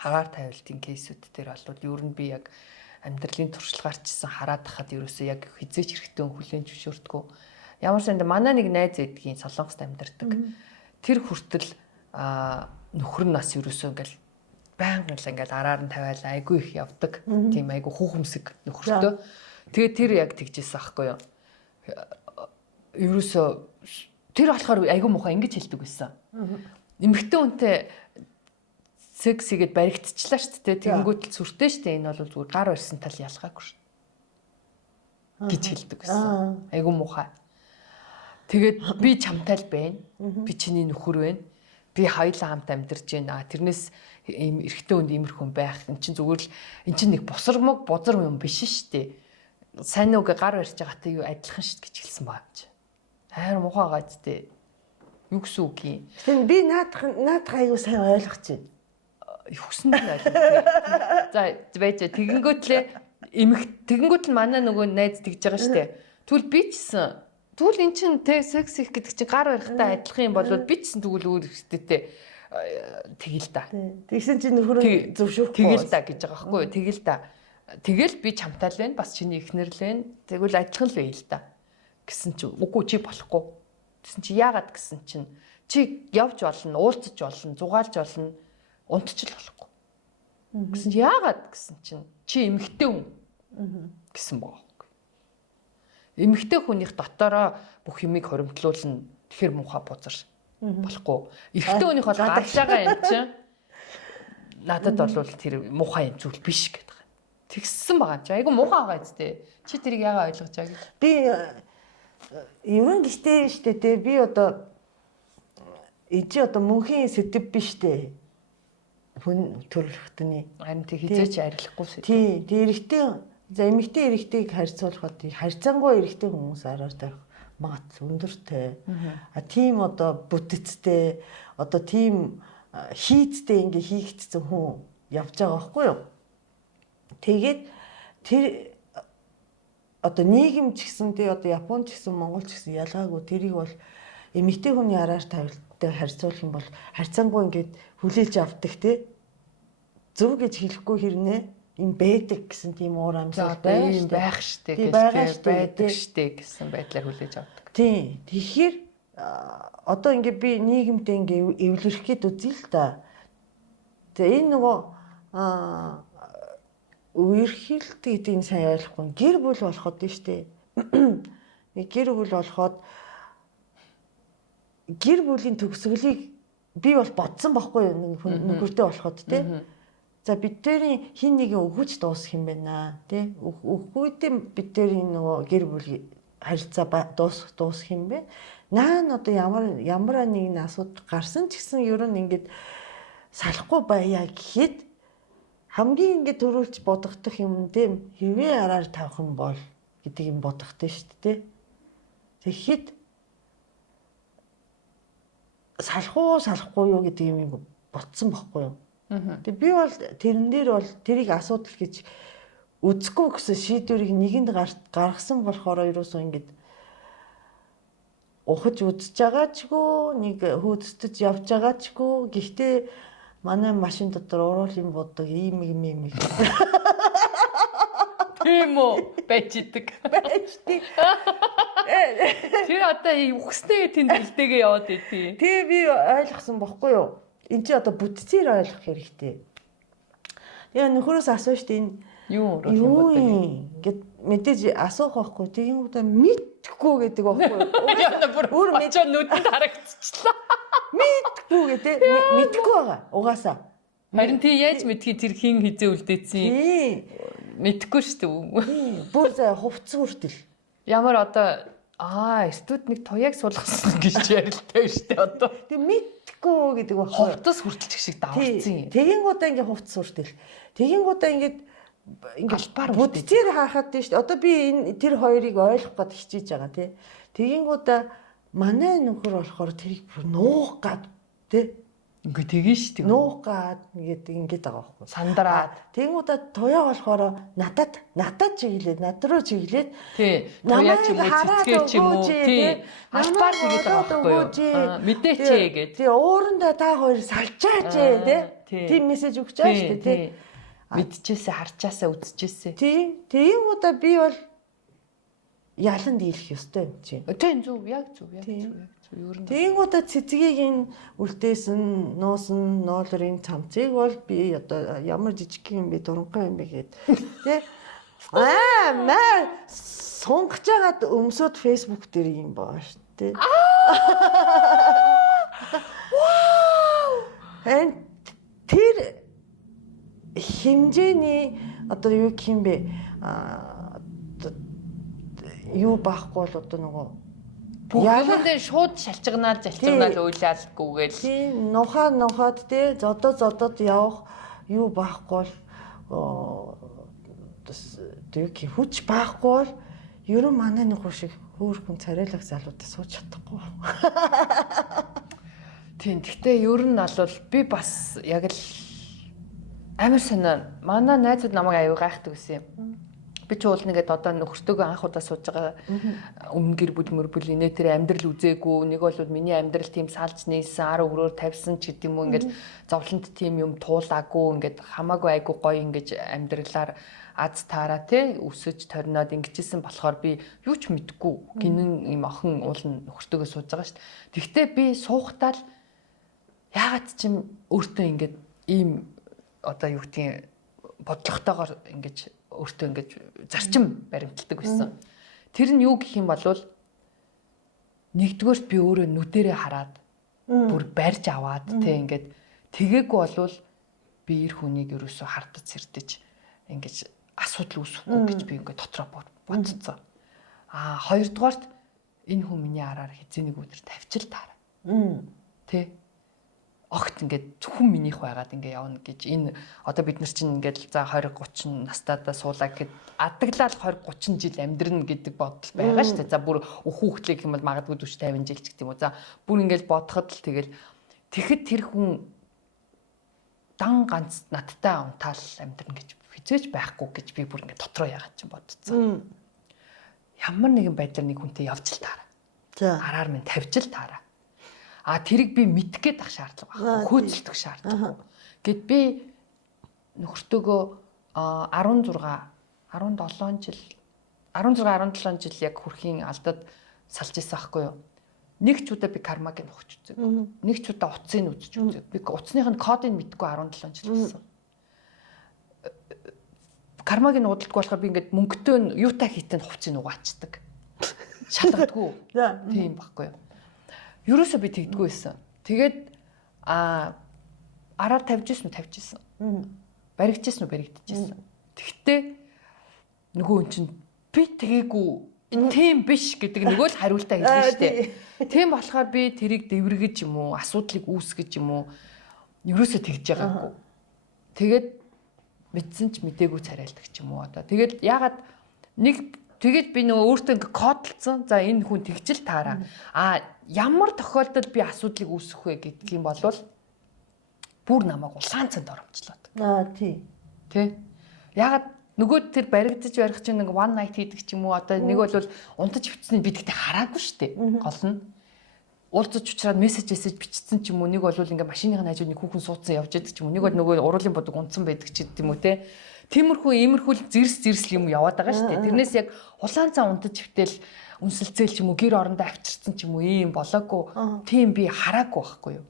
хагаар тавилтын кейсүүд дээр бол ер нь би яг амьдралын туршлагаарчсан хараад тахад ерөөсөө яг хизээч эрэгтэй хүлээн зөвшөөрдгөө. Ямар санд манай нэг найз эдгийн Солонгост амьдардаг. Тэр хүртэл нөхөр нь нас ерөөсөө ингээл байнга л ингээл араар нь тавиал айгүй их явдаг. Тийм айгүй хүүхэмсэг нөхөртөө. Тэгээд тэр яг тэгжсэн аахгүй юу. Ерөөсөө тэр болохоор айгүй муухай ингэж хэлдэг байсан. Эмэгтэй хүнтэй секс хийгээд баригдчихлаа шүү дээ. Тэгэнгүүт л сүртэй шүү дээ. Энэ бол зүгээр гар барьсан тал ялгаагүй шүү. гэж хэлдэг байсан. Айгүй муухай. Тэгээд би чамтай л байна. Би чиний нөхөр байна. Би хоёулаа хамт амьдарч байна. Тэрнээс ийм эрэгтэй хүнд иймэрхүү байх. Эн чинь зүгээр л эн чинь нэг босромог бозор юм биш шүү дээ. Сайн үг гар барьж байгаатай юу адилхан шүү гэж хэлсэн бааж. Хайр мухагаа зү. Юу гэсэн үг юм. Тэгвэл би наадах аюу сайн ойлгож байна. Хүсэнд нь ойлгох. За байж тэгэнгүүтлээ тэгэнгүүт л манай нөгөө найз тэгж байгаа шүү дээ. Тэгвэл би чсэн. Тэгвэл эн чин те секс их гэдэг чинь гар барихтай адилхан юм болоод би чсэн тэгвэл өөр ихтэй тэгэл та. Тэгсэн чинь нөхөр зөвшөөрөхгүй. Тэгэл та гэж байгаа байхгүй юу? Тэгэл та. Тэгэл би чамтай л байна. Бас чиний эхнэр л байна. Тэгвэл адилхан л байл та. Гэсэн чинь үгүй чи болохгүй. Гэсэн чи яагаад гэсэн чинь чи явж болно, уулзаж болно, зугаалж болно, унтчих болохгүй. Гэсэн чи яагаад гэсэн чинь чи эмэгтэй хүн гэсэн байгаа. Эмэгтэй хүнийх дотороо бүх юмыг хоримтлуулна. Тэгэхээр муухай бузар болохгүй. Эрэгтэй хүнийх бол гарч байгаа юм чинь надад бол тэр муухай юм зүйл биш гэдэг. Тэгсэн байгаа чи. Айгу муухай байгаа зү. Чи тэрийг яагаад ойлгож байгаа гэж. Би ерөн гişтэй штэ те. Би одоо ичи одоо мөнхийн сэдв биш те. Хүн төрөлхтөний. Харин тэг хизээч арилахгүй сэдв. Тий, эрэгтэй за эмэгтэй эрэгтэйг харьцуулахад харьцангуй эрэгтэй хүмүүс араар тавих магац өндөртэй. А тийм одоо бүтэцтэй одоо тийм хийцтэй ингээ хийгдсэн хүн явж байгаа байхгүй юу? Тэгээд тэр одоо нийгэм ч гэсэн тий одоо Япон ч гэсэн Монгол ч гэсэн ялгаагүй тэрийг бол эмэгтэй хүний араар тавилттай харьцуулах юм бол харьцангуй ингээд хүлээж авдаг те зөв гэж хэлэхгүй хэрнээ юм байдаг гэсэн тийм уур амьсгал байх штэ гэж байдаг штэ гэсэн байдлаар хүлээж авдаг. Тийм. Тэгэхээр одоо ингээд би нийгэмтэй ингээд эвлэрэх гээд үзье л да. Тэгээ энэ нөгөө үерхэлт гэдгийг сайн ойлгохгүй гэр бүл болоход нь штэ. Гэр бүл болоход гэр бүлийн төгсгөлийг би бол бодсон байхгүй юу нөхөртэй болоход тий. За бидний хин нэг өгөж дуусах юм байна тий. Өгөхдөө бид нөгөө гэр бүл харилцаа дуусах юм бэ. Наа нь одоо ямар нэгэн асуудал гарсан ч гэсэн ер нь ингээд салахгүй байя гэхэд хамгийн ингээд төрүүлж бодогдох юм тийм хэвээ араар тавих юм бол гэдэг юм бодогдсон шүү дээ. Тэгэхэд салахгүй юу гэдэг юм ботсон байхгүй юу. Тэг би бол тэрэн дээр бол тэрийг асуудал гэж үзэхгүй гэсэн шийдвэрийг нэгэнд гаргасан болохоор ерөөсөө ингээд ухаж үзэж байгаа чгүй нэг хөөцөж явж байгаа чгүй гэхдээ манай машин дотор уруулын бодог ийм юм. Тийм үү байждаг. Байждаг. Тэр одоо үхснээ тэнд хэлтэйгээ яваад идэв. Тэг би ойлгосон бохгүй юу? Энд чи одоо бүтцээр ойлгох хэрэгтэй. Тэгээ нөхөрөөс асууж штэ энэ юу ингээд мэдээж асуух байхгүй. Тийм удаа мэдхгүй гэдэг байхгүй юу? Яна бүр очоо нүдэнд харагдчихлаа. Мэдхгүй гэдэг мэдхгүй байгаа. Угаасаа. Харин тий яаж мэдхий тэр хин хизээ үлдээсэн. Мэдхгүй шүү дээ. Бүр заа хувцс хүртэл. Ямар одоо студ нэг туяаг суулгасан гэж ярилтай шүү дээ одоо. Тэг мэдхгүй гэдэг байна. Хувцас хүртэл шиг даварцсан юм. Тэгэнгүүтээ ингээ хувцс хүртэл. Тэгэнгүүтээ ингээ албаар бүтцээр хаахад тийм шүү дээ. Одоо би энэ тэр хоёрыг ойлгох гээд хичээж байгаа тий. Тэгэнгүүтээ манай нөхөр болохоор тэрийг нуух гад тий. Ингээ тэгэн шүү дээ. Нуух гад ингээд байгаа байхгүй. Сандраад. Тэгэнгүүтээ туяа болохоор надад чиглээд над руу чиглээд тий. Туяа ч юм уу цэцгээ ч юм уу тий. Албаар тэгээд байгаа байхгүй юу. Мэдээч гээд. Тий уурандаа та хоёр салчаач тий. Тийм мессеж өгч байгаа шүү дээ тий. Мэдчихээсээ харчаасаа үзчихээсээ. Тий. Тэгэнгүүтээ би бол ялан дийлэх ёстой юм чи. Тийм зөв яг зөв. Тэгэнгүүтээ цэцгийг энэ үлдээсэн нуусан ноолрын цамцыг бол би одоо ямар жижиг юм бэ дуранхай юм бэ гэд тий. Сунгаж байгаад өмсөд фэйсбુક дээр юм баа шүү дээ. Вау! Тэр хэмжээний одоо юу гэх юм бэ? Юу баахгүй бол одоо нөгөө Яаландаа шууд залчигнаал уйлаалгүйгээл. Тийм нухаад те зодод явах юу баахгүй бол тэг хүч баахгүй бол ерөн манай нөхөр шиг хөөрхөн царайлах залуудаа сууж чадахгүй. Тийм гэхдээ ер нь бол би бас яг л амар санаа манай найзууд намайг аюу гайхдаг гэсэн юм. Би ч уул нэгэд одоо нөхөртөөгөө анх удаа сууж байгаа өмнө гэр бүл мөрбөл инээ тэр амьдрал үзээгүй нэг бол миний амьдрал тийм салж нээсэн 10 өрөөр тавьсан ч гэдэм үү ингээд зовлонт тийм юм туулаагүй ингээд хамаагүй айгу гоё ингээд амьдралаар аз таараа те өсөж торноод ингэжсэн болохоор би юу ч мэдгүй гинэн юм охин уулын нөхөртөөгөө сууж байгаа шүү дээ. Тэгвэл би суухтаа л яагаад ч юм өөртөө ингээд ийм одоо юу гэдгийг бодлоготойгоор ингээд өөртөө ингэж зарчим баримталдаг байсан. Тэр нь юу гэх юм бол нэгдүгээрт би өөрөө нүдэрээ хараад бүр барьж аваад те ингээд тэгээгүй болвол би эр хүнийг ерөөсө хардаж сэрдэж ингэж асуудал үүсэхгүй гэж би ингээд дотроо бодцсон. Хоёрдугаарт энэ хүн миний араар хэзээ нэг өдөр тавьчил таараа. Тэ огт ингээд зөвхөн минийх байгаад ингээд явна гэж энэ одоо бид нар чинь ингээд за 20 30 настайдаа суулаа гэхэд адаглал 20 30 жил амьдрна гэдэг бодол байгаа шүү дээ. За бүр өхөөхлэх юм бол магадгүй 40 50 жил ч гэдэг юм уу. За бүр ингээд бодоход л тэгэл тэгэхэд тэр хүн дан ганц надтай унтаал амьдрна гэж хизээж байхгүй гэж би бүр ингээд дотроо яагаад ч бодцсон. Ямар нэгэн байдлаар нэг хүнтэй явж л таараа. За. Араар минь тавьж л таараа. Тэрийг би мэдэх гээд ах шаардлага байна. Хөөцөлдөх шаардлага. Гэт би нөхөртөөгөө 16 17 жил яг хүрхийн алдад салж исэн байхгүй юу? Нэг ч удаа би кармаг нь ухаж үзэг. Нэг ч удаа утсыг нь үзэж үзэг. Би утасных нь кодыг мэдгүй 17 жил болсон. Кармаг нь удалдаггүй болохоор би ингээд мөнгөтэй юутай хийтэн хувцсыг угаачдаг. Шалгадаггүй. Тийм байхгүй юу? Ерөөсөө би тэгдэггүй байсан. Тэгээд араар тавьж исэн. Баригдчихсэн үү, баригдчихсэн. Тэгтээ нөгөө эн чинь би тэгээгүй тийм биш гэдэг нөгөө л хариултаа хэлсэн шүү дээ. Тийм болохоор би тэрийг дэвэргэж юм уу, асуудлыг үүсгэж юм уу ерөөсөө тэгж байгаагүй. Тэгээд мэдсэн ч мдээгүй царайлдаг ч юм уу одоо. Тэгээд ягаад тэгээд би нөгөө өөртөө ингээ кодлцсон. За энэ хүн тэгжил таараа. Ямар тохиолдолд би асуудлыг үүсгэх вэ гэдг юм бол бүр намайг улаан цанд оромжлоод. Тий. Ягаад нөгөө тэр баригдаж барих чинь нэг one night хийдэг ч юм уу одоо нэг бол унтаж хөвцсөний би тэгтээ хараагүй шүү дээ. Гол нь уулзаж учраас мессеж бичсэн ч юм уу нэг бол ингээ машиныхын хажууд нэг хүүхэн суудсан явж байдаг ч юм уу нэг бол нөгөө уруулын бодог унтсан байдаг ч гэдэм үү те. Тиймэрхүү зэрсэл юм яваад байгаа шүү дээ. Тэрнээс яг улаан цан унтаж хөвтэл үнсэлцээл ч юм уу гэр орондоо авчирсан ч юм уу ийм болоогүй. Тийм би хараагүй байхгүй юу.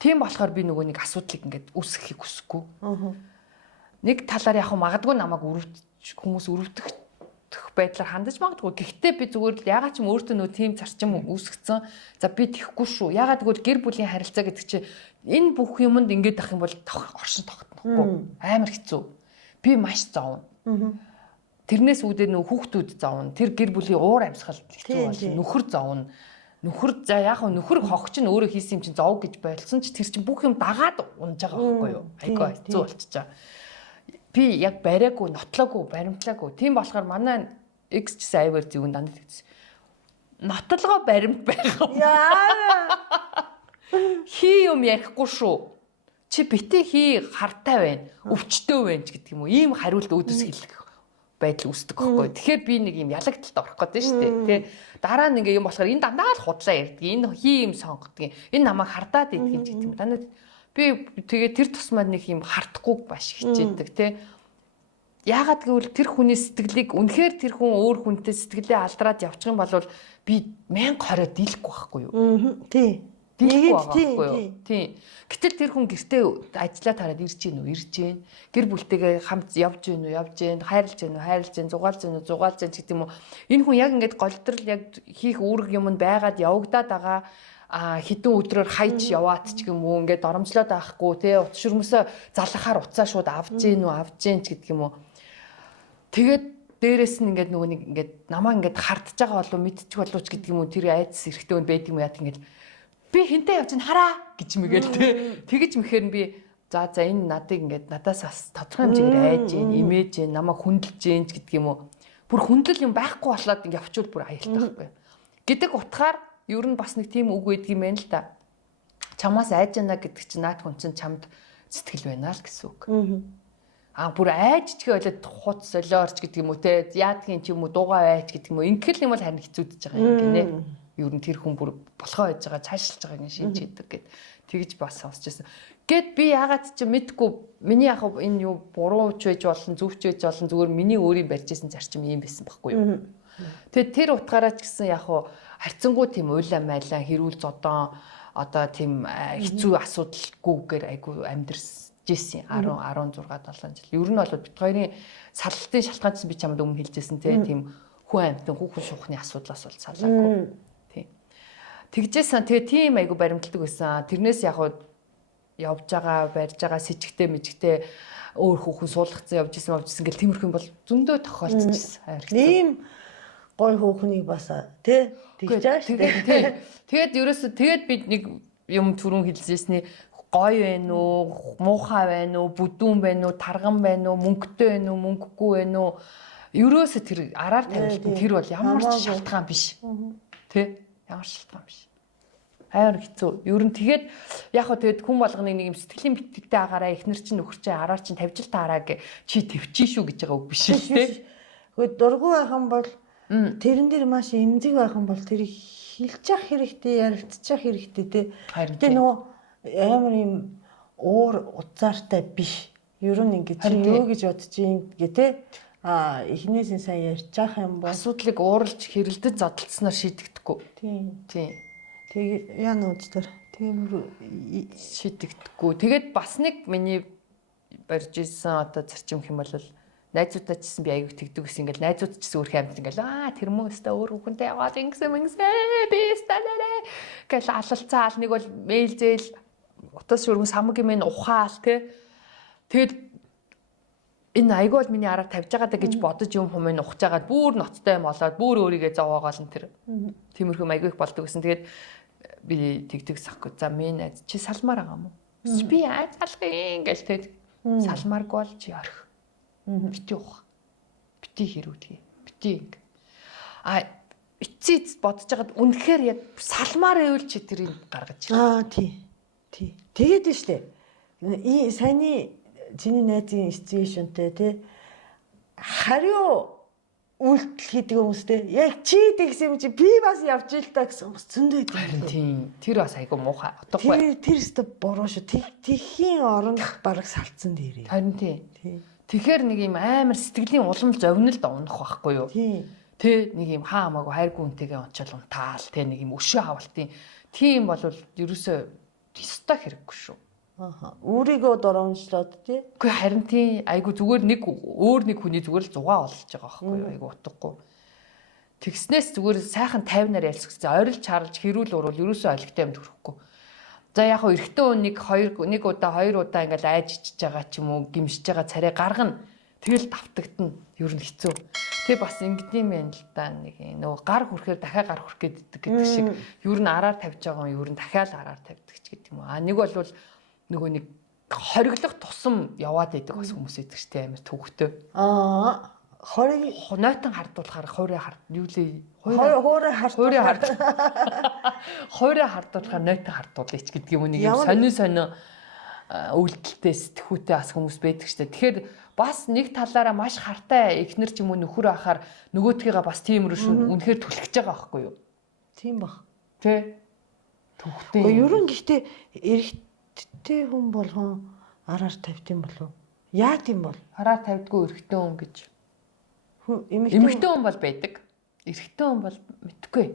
Тийм болохоор би нөгөө нэг асуудлыг ингээд үүсгэхийг хүсэхгүй. Нэг талаар яг магадгүй намайг хүмүүс өрөвдөх байдлаар хандаж магадгүй. Гэхдээ би зүгээр л ягаад ч юм өөртөө нөгөө тийм зарчим үүсгэсэн. За би тэхгүй шүү. Ягаад гэвэл гэр бүлийн харилцаа гэдэг чинь энэ бүх юмд ингээд ах юм бол оршин тогтнохгүй. Амар хэцүү. Би маш зовно. Тэрнээс үүдээ нөгөө хүүхдүүд зовно. Тэр гэр бүлийн уур амьсгал хэцүү болно. Нөхөр зовно. Нөхөр за яг нөхөр хогч нь өөрөө хийсэн юм чинь зов гэж байлсан ч тэр чинь бүх юм дагаад унж байгаа байхгүй юу? Айгаа хэцүү болчихж байгаа. Би яг бариагүй, нотлоогүй, баримтлаагүй. Тийм болохоор манай X гэсэн айвар зүгэн дандаа тэгсэн. Нотлогоо баримт байгаа. Хий юм ярихгүй шүү. Чи битээ хий хартай байна, өвчтөө байна ч гэдэг юм уу. Ийм хариулт өөдөөс хэлэх байдал үүсдэг байхгүй. Тэгэхээр би нэг юм ялагдалд орох гэдэг шүү дээ. Тэ дараа нь ингээ юм болохоор энэ дандаа л худлаа ярьдаг. Энэ хий юм сонгодог. Энэ намайг хардаад идэх юм ч гэдэг юм. Дандаа би тэгээ тэр тусмаа нэг юм хартахгүй маш хичээдэг тий. Яагаад гэвэл тэр хүний сэтгэлийг үнэхээр тэр хүн өөр хүнтэй сэтгэлээ алдраад явчих юм бол би 1020 дийлэхгүй байхгүй юу? Тий. Дийлэхгүй байхгүй юу? Тий. Гэтэл тэр хүн гэртээ ажиллаа тараад ирж гин үү? Ирж гин. Гэр бүлтэйгээ хамт явж гин үү? Явж гин. Хайрлж гин үү? Хайрлж гин. Зугаалж гин үү? Зугаалж гин гэдэг юм уу? Энэ хүн яг ингээд голдрол яг хийх үүрэг юм нь байгаад явагдаад байгаа хитэн өдрөөр хайж яваад ч юм уу ингээд оромжлоод байхгүй тий утас шүрмөсөө залхахаар уцаа шууд авж гин үү авж гин ч гэдэг юм уу. Тэгээд дээрэс нь ингээд нөгөө нэг ингээд намаа ингээд хардж байгаа болов мэдчих болов ч гэдэг юм уу тэр айдас эрэхтэй хүн байдаг юм яа ингээд би хинтээ явж ин хараа гэж мэгэл тий. Тэгэж мэхээр нь би за энэ надыг ингээд надаас бас тодорхой хэмжээгээр айж гин имэж гин намаа хүндэлж гин ч гэдэг юм уу. Бүр хүндлэл юм байхгүй болоод ингээд явчвал бүр аюултай байхгүй. Гэдэг утгаар ер нь бас нэг тийм үг байдаг юм байна л да. Чамаас айж яана гэдэг чинь наад хүн чинь чамд сэтгэл байна л гэсэн үг. Бүр айж чигээ болоод хуц солиорч гэдэг юм уу те яадгийн ч юм уу дуугаа айж гэдэг юм уу ингээл юм бол харин хэцүүдэж байгаа юм гинэ. Ер нь тэр хүн бүр болохоо байж байгаа цаашлж байгаа юм шинж хийдэг гэд тэгж бас сонсчихсан. Гэт би ягаад ч мэдгүй миний яг энэ юу буруу ч байж болно зөв ч байж болно зүгээр миний өөрийн барьж исэн зарчим юм байсан байхгүй юу. Тэгээд тэр утгаараа ч гэсэн яг харьцангуй тийм уйлаа майлаа хэрүүл зодон одоо тийм хэцүү асуудалгүйгээр айгу амьдэрс жисэн 10 16 7 жил. Ер нь бол бит хоёрын саллалтын шалтгаанч би чамд өмнө хэлжсэн тийм хүн амьтан хүүхэн шуухны асуудлаас бол салаагүй. Тийм. Тэгжсэн тэгээ тийм айгу баримтлагдаг байсан. Тэрнээс яг явж байгаа, барьж байгаа сэжигтэй мэжигтэй өөр хүүхэн суулгацсан явж исэн гэл тиймэрхүү юм бол зөндөө тохиолдчихсэн. Тийм гой хүүхнийг бас тий тэгж байгаа шүү дээ. Тэгээд ерөөсө тэгээд би нэг юм түрүүн хэлжсэний гой байна уу, муухай байна уу, бүдүүн байна уу, тарган байна уу, мөнгөтэй байна уу, мөнгөгүй байна уу? Ерөөсө тэр араар тавилт тэр бол ямар ч шалтгаан биш. Тэ? Ямар шалтгаан биш. Амар хэцүү. Ер нь тэгээд яг хөө тэгээд хүн болгоны нэг юм сэтгэлийн битгтэй агаараа эхнэр чинь нөхөр чинь араар чинь тавьж л таараа гэ чи төвчий шүү гэж байгаа үг биш л тэ. Хөөе дургу ахын бол Тэрэн дээр маш эмзэг байх юм бол тэрийг хилж явах хэрэгтэй, ярилцчих хэрэгтэй те. Гэтэ нөгөө амар юм уур уцаартай биш. Ер нь ингэж юу гэж бодож юм гэ те. Эхнээс нь сайн ярьчих юм бол асуудлыг ууралж хэрэлдэж задлцснаар шийдэгдэхгүй. Тийм. Тэгээ яа нөөцдөр тиймэр шийдэгдэхгүй. Тэгээд бас нэг миний барьж исэн одоо зарчим хэм бол найзуудаа чсэн би аяг тэгдэг гэсэн ингээл найзууд чсэн өөр хэмт ингээл тэр мөн өстө өөр хүнтэй яваад ингэсэн би сталарэ гэл алалцаал нэг бол мэйл зээл утас шүргэн самгийн минь ухаал тэгээд энэ аяг бол миний араар тавьж байгаа даа гэж бодож юм хүмүүс ухаж байгаа бүр ноцтой юм болоод бүр өөрийгөө зовоогоол нь тэр тиймэрхүү аяг их болдог гэсэн. Тэгээд би тэгдэг сахгүй за минь найз чи салмаар байгаа юм уу би салгын гэл тэгээд салмаарг бол чи орх бити ух бити хэрүүдгий бити инг эцэц бодож байгаад үнэхээр яг салмаар ивэл чи тэрийг гаргаж тий тэгээд нь штэ саяны чиний найзын ситуэйшнтэй тий хариу үйлдэл хийдэг хүмүүстэй яг чи тэгсэн юм чи би бас явж ил та гэсэн хүмүүс зөндөө байдаг. Тийм. Тэр бас айгу муухай. Утгагүй. Тэр өстө буруу шүү. Тэхийн оронд бараг салцсан дээрээ. Харин тийм. Тэгэхээр нэг юм амар сэтгэлийн улам зовнилд унах байхгүй юу? Тийм. Тэ нэг юм хаа хамаагүй хайргүй үнтэйгээ унчаал унтаал тэ нэг юм өшөө хавалтын тийм бол ерөөсөө өстой хэрэггүй шүү. Өөрийгөө доромжлоод тий. Үгүй харин тийм айгу зүгээр нэг өөр нэг хүний зүгээр л зугаа олж байгаа байхгүй юу? Айгу утгагүй. Тэгснээс зүгээр сайхан тайвнаар ялсгсан. Орилж харалж хэрүүл урвал ерөөсөө олигтой юм төрөхгүй. За яг хоо эрэгтэй хүн нэг удаа хоёр удаа ингээл айж ичж байгаа ч юм уу гимшиж байгаа царай гаргана. Тэгэл давтагдана. Ер нь хэцүү. Тэг бас ингэдэм юм л да нэг нөгөө гар хүрхээр дахиад гар хүрх гэдэг шиг ер нь араар тавьж байгаа юм ер нь дахиад араар тавьдаг ч гэдэг юм уу. Нэг бол нөгөө нэг хориглох тусам яваад байдаг бас хүмүүс идэг штэ амар төвхтэй. Хориг нойтон хардуулахаар хуурай хард юу лээ хуурай хардуулахаар нойтон хардуулъя ч гэдэг юм нэг юм сонио үйлдэлтэй сэтгхүүтэй бас хүмүүс байдаг штэ. Тэгэхээр бас нэг талаараа маш хартай эхнэр ч юм уу нөхөр ахаар нөгөөдгийгээ бас тийм рүү үнэхээр түлхэж байгаа байхгүй юу? Тийм баг. Тэ төвхтэй. Ер нь гэхдээ эрэгтэй хүн болгон араар тавьдсан болов. Яа тийм бол? Араар тавьдгүй эрэгтэй хүн гэж. Эмэгтэй хүн бол байдаг. Эрэгтэй хүн бол мэдгүй.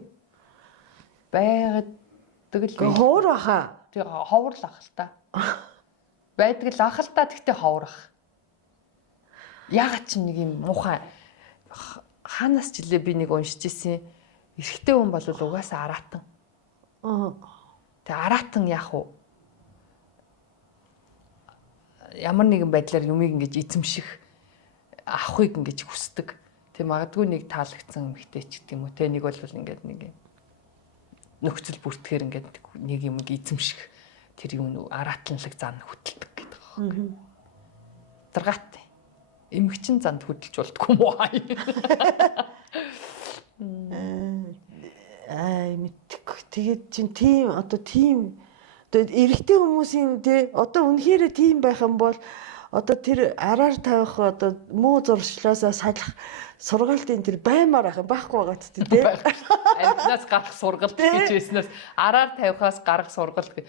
Байгадаг л. Ховор баха. Тэг ховор л ах л та. Байдаг л ах л та гэхдээ ховор ах. Ягаад ч нэг юм муухай. Хаанаас ч илээ би нэг уншиж ирсэн. Эрэгтэй хүн бол угаасаа араатан. Тэг араатан яах вэ? Ямар нэгэн байдлаар юмыг ингэж эзэмших авахыг ингэж хүсдэг. Тэг магадгүй нэг таалагдсан эмэгтэй ч гэдэг юм уу те нэг бол ингээд нэг нөхцөл бүртгэхээр ингээд нэг юмыг эзэмших тэр юм араатланлаг зан хөтэлдэг гэдэг байна. Даргаатай. Эмэгчин занд хөдөлж болтгүй мó. Мэдгүй. Тэгээд чин тийм одоо тийм эрэгтэй хүмүүсийн тий одоо үнэхээр тийм байх юм бол одоо тэр араар тавих одоо муу зуршлаасаа салах сургаалтын тэр баймаар ах байхгүй байгаа ч тий архинаас гарах сургалт гэж байснаас араар тавихаас гарах сургалт гэ.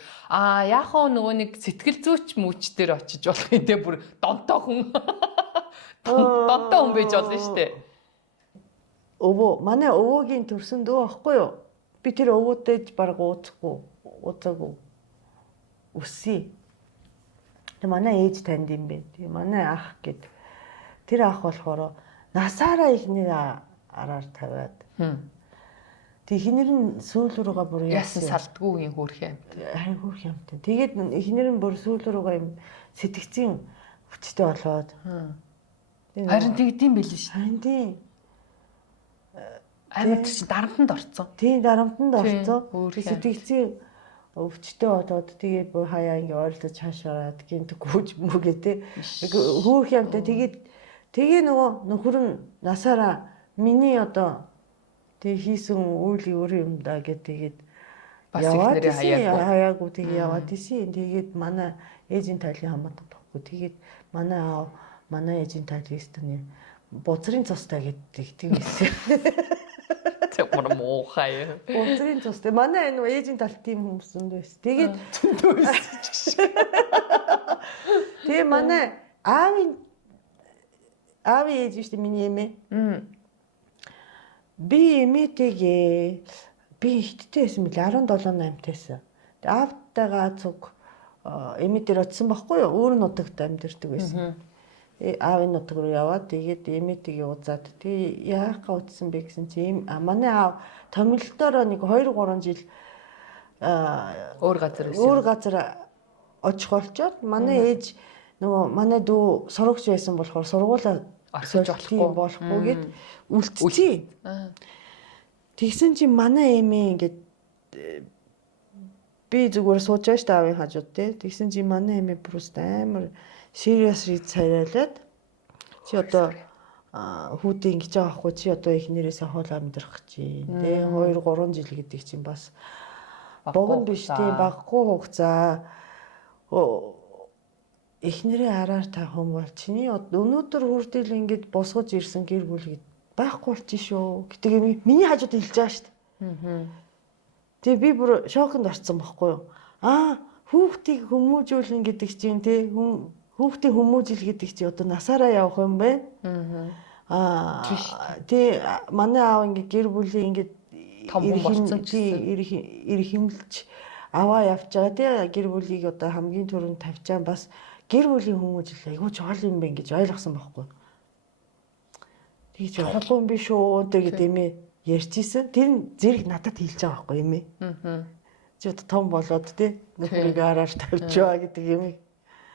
Яг хоо нөгөө нэг сэтгэл зүйч мүүч дээр очиж болох юм тий бүр донтоо хүн донтоо хүн байж болно шүү дээ. Өвөө манай өвөөгийн төрсөн дөө байхгүй юу? Би тэр өвөөтэй баг ууцаагүй үсээ. Тэг манай ээж танд юм бэ. Тэг манай ах гэд тэр ах болохоор насаараа ихнийг араар тавиад. Тэг ихнэр нь сүүл рүүгээ бүр яасан салдгүйгийн хөөрх юм. Харин хөөрх юм. Тэгээд ихнэр нь бүр сүүл рүүгээ юм сэтгцийн хүчтэй болоод. Харин тэгдэм билээ шүү. Харин тийм. Амьд чи дарамтанд орцсон. Тийм дарамтанд орцсон. Сэтгцийн өвчтөй болоод тэгээд бүр хаяа ингээ ойрлож хаашаараад гинт гүйж мүгээ те хөөх юмтай тэгээ нөгөө нөхөр нь насаараа миний одоо тэг хийсэн үйл өөр юм да гэдэг бас ихнэрээ хаяагүй тэгээ яваад исэн тэгээд манай ээжийн тайлын хамаатай баггүй тэгээд манай ээжийн тайлын станы бузрын цустай гэдэг байсан Тэгмэр муухай. Унтрын тустай. Манай энэ ээжийн талд тийм хүмүүс зөндөө байсан. Тэгээд Зөндөө байсан ч гэсэн. тэгээ манай аавын ээж шүү дээ миний эмээ. Би эмээтэйгээ би ихтэй байсан мөлий 17 8-тайсэн. Тэгээ аавтайгаа цуг эмээ дээр очсон байхгүй юу? Өөр нутагт амьдэрдэг байсан. Аавын нутаг руу яваад тэгээд эмээтэйгээ узаад тэгээ яахаа утсан бэ гэсэн чи манай аав томилолтоор нэг 2 3 жил Өөр газар байсан. өөр газар очих болчоод манай ээж нөгөө манай дүү сурагч байсан болохоор сургуулаа орхиж болохгүй гэд үлдчихээ. Тэгсэн чи манай эмээ ингээд би зүгээр сууж байгаа шүү дээ аавын хажууд те. Тэгсэн чи манай эмээ бүрст амар serious царайлаад чи одоо хүүдээ ингэж байгаа хгүй чи одоо их нэрээсээ хоол амьдрах чинь те 2 3 жил гэдэг чинь бас богино биш тийм баггүй хугацаа эхнэрээ араар та хүм бол чиний өнөөдөр хүртэл ингэж босгож ирсэн гэр бүл байхгүй болчих шүү гэдэг миний хажууд хэлж байгаа шүү дээ. Тэгээ би бүр шоконд орсон байхгүй юу? Хүүхдийг хүмүүжүүлнэ гэдэг чинь те хүүхдийн хүмүүжил гэдэг чинь одоо насаараа явах юм байна. Тий манай аав ингээ гэр бүлийн ингээ том хүн болсон ч ирэх хэмлж аваа явж байгаа тий гэр бүлийг одоо хамгийн түрүүнд тавьчаа бас гэр бүлийн хүмүүжил айгүй чухал юм байна гэж ойлгосон байхгүй. Тэгж чухал юм биш үү гэдэг эмээ ярьчихсэн. Тэр зэрэг надад хэлж байгаа байхгүй эмээ. Чи одоо том болоод тий нөхрийг араар тавьчаа гэдэг юм.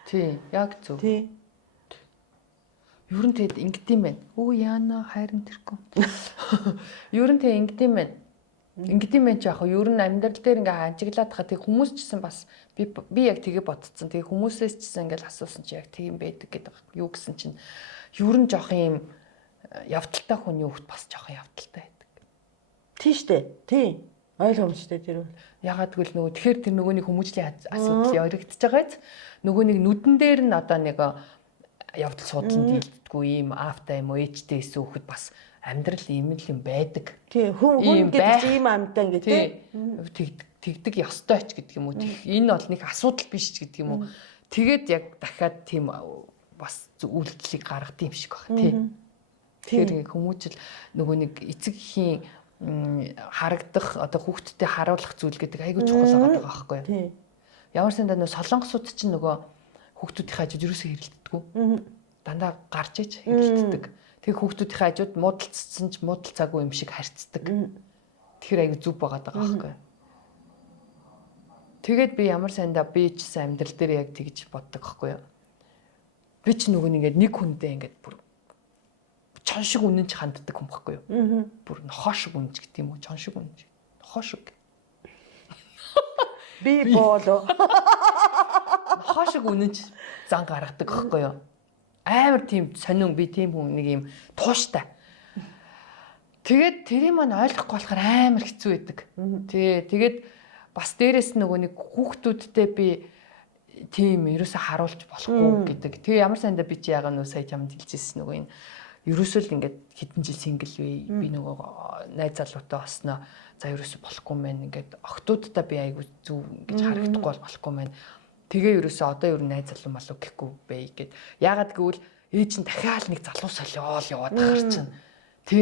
Тий, яг зөв. Тий. Ер нь тэгэд ингэдэм байх. Өө яана хайрын тэрхүү. Ер нь тэг ингэдэм байх. Ингэдэм байх яах вэ? Ер нь амьдрал дээр ингээ хажиглаад хаа тэг хүмүүс ч гэсэн бас би яг тэгээ бодцсон. Тэг хүмүүсээс ч гэсэн ингээл асуусан чи яг тийм байдаг гэдэг. Юу гэсэн чинь ер нь жоох юм явдалтай хүний хөвгт бас жоох явдалтай байдаг. Тий штэ. Тий. Ойлгомжтой тэр үл. Ягаад гэвэл нөгөө тэгэхээр тэр нөгөөний хүмүүжлийн асуудал яригдчихэж байгааз нөгөө нэг нүдэн дээр нь одоо нэг явдал судлан дийлдэггүй ийм аавтай юм уу ээжтэй эсвэл хүүхэд бас амьдрал ийм л юм байдаг. Тий хүн гэдэг чинь ийм амьтаа ингэ тий. Тэгдэг ёстой ч гэдэг юм уу. Энэ бол нэг асуудал биш ч гэдэг юм уу. Тэгээд яг дахиад тийм бас үйлдэлийг гаргад юм шиг байна тий. Тэгэхээр хүмүүжил нөгөө нэг эцэг эхийн харагдах одоо хүүхдтэд харуулах зүйл гэдэг айгүй чухал байгаа байхгүй юу? Ямар сандаа нөгөө солонгосууд чинь нөгөө хүүхдүүдийн хажууд юусоо хэрэлддэггүй. Дандаа гарч иж хэрэлддэг. Тэгээ хүүхдүүдийн хажууд муудалцсан ч муудалцаагүй юм шиг харьцдаг. Тэгэхээр айгүй зүв байгаа байхгүй юу? Тэгээд би ямар сандаа би ч амьдрал дээр яг тэгж боддог байхгүй юу? Би ч нөгөө нэг хүндээ ингээд бүр чон шиг үнэнч ханддаг юм баггүй юу? Бүр нохоо шиг үнэнч гэдэг юм уу? Чон шиг үнэнч. Нохоо шиг. Би боолоо. Нохоо шиг үнэнч зан гаргадаг баггүй юу? Амар тийм сонин би тийм хүн нэг юм тууштай. Тэгээд тэрийг маань ойлгохгүй болохоор амар хэцүү байдаг. Тэгээд бас дээрэс нөгөө нэг хүүхдүүдтэй би тийм ерөөсө харуулж болохгүй гэдэг. Тэгээ ямар сандаа би чи яагаад нөө сая чамд хэлжсэн нөгөө энэ ерөөсөө л ингээд хэдэн жил сингл вэ? Би нөгөө найз залуутай осноо за ерөөсөө болохгүй мэн ингээд охтуудтай би айгу зүв ингэж харагдахгүй болохгүй мэн. Тэгээ ерөөсөө одоо ер нь найз залуу малуу гэхгүй бэ гэд. Яагаад гэвэл ээж нь дахиад нэг залуу солиол яваад байгаа чинь. Тэ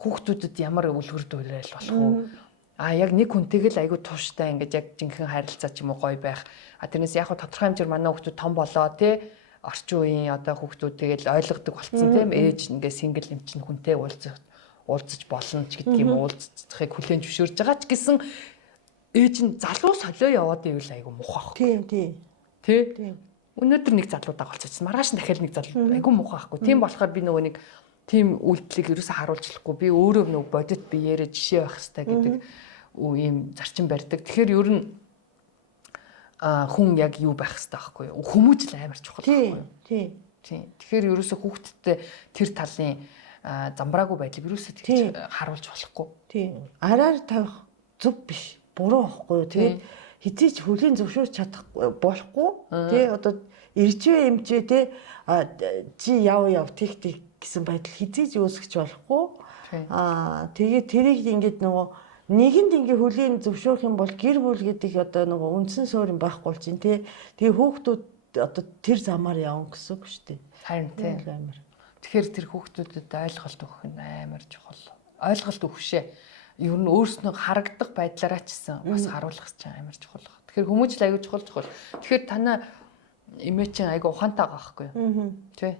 хүүхдүүдэд ямар үлгэр дуурайл болох уу? Яг нэг хүнтэйг л айгу тууштай ингээд яг жинхэнэ харилцаа ч юм уу гоё байх. Тэрнээс яг тодорхой хэмжээр манай хүүхдүүд том болоо тэ орчин үеийн одоо хүүхдүүд тэгэл ойлгодог болцсон тийм ээж ингээ сингл юм чинь хүнтэй уулзаж болно ч гэдэг юм уулзахыг хүлээн зөвшөөрж байгаа ч гэсэн ээж нь залуу солио яваад ивэл айгу муухай ахгүй. Тий. Өнөөдөр нэг залуудаа голцсон. Маргааш нь дахиад нэг залуу айгу муухай ахгүй. Тийм болохоор би нөгөө нэг тийм үйлдэлийг ерөөсө харуулчихлахгүй. Би өөрөө нөгөө бодит биеэрээ жишээ байх хэрэгтэй гэдэг ийм зарчим барьдаг. Тэгэхээр ер нь хүн яг юу байх хэрэгтэй байхгүй юу? Хүмүүжил амар чухал байхгүй юу? Тий. Тэгэхээр ерөөсө хүүхдтэй тэр талын замбраагүй байдлыг ерөөсө тэгж харуулж болохгүй. Тий. Араар тавих зүг биш. Буруу байхгүй юу? Тэгээд хизээч хөлийн зөвшөөрч чадахгүй болохгүй. Тий. Одоо иржвэ эмчээ тий чи яв тэг гэсэн байдал хизээч үүсгэж болохгүй. Тэгээд тэрийг ингээд нөгөө нэгэнд ингээ хөлийн зөвшөөрөх юм бол гэр бүл гэдэг одоо нөгөө үндсэн суурь байхгүй болж байна тий. Тэгээ хүүхдүүд одоо тэр замаар явна гэсэн үг шүү дээ. Харин тий. Тэгэхээр тэр хүүхдүүдэд ойлголт өгөх нь амар чухал. Ойлголт өгөхшээ. Ер нь өөрснөө харагдах байдлаараа ч гэсэн бас харуулах чинь амар чухал. Тэгэхээр хүмүүжил аягүй чухал. Тэгэхээр танаа эмээ чинь аягүй ухаантай байгаа байхгүй юу? Тий.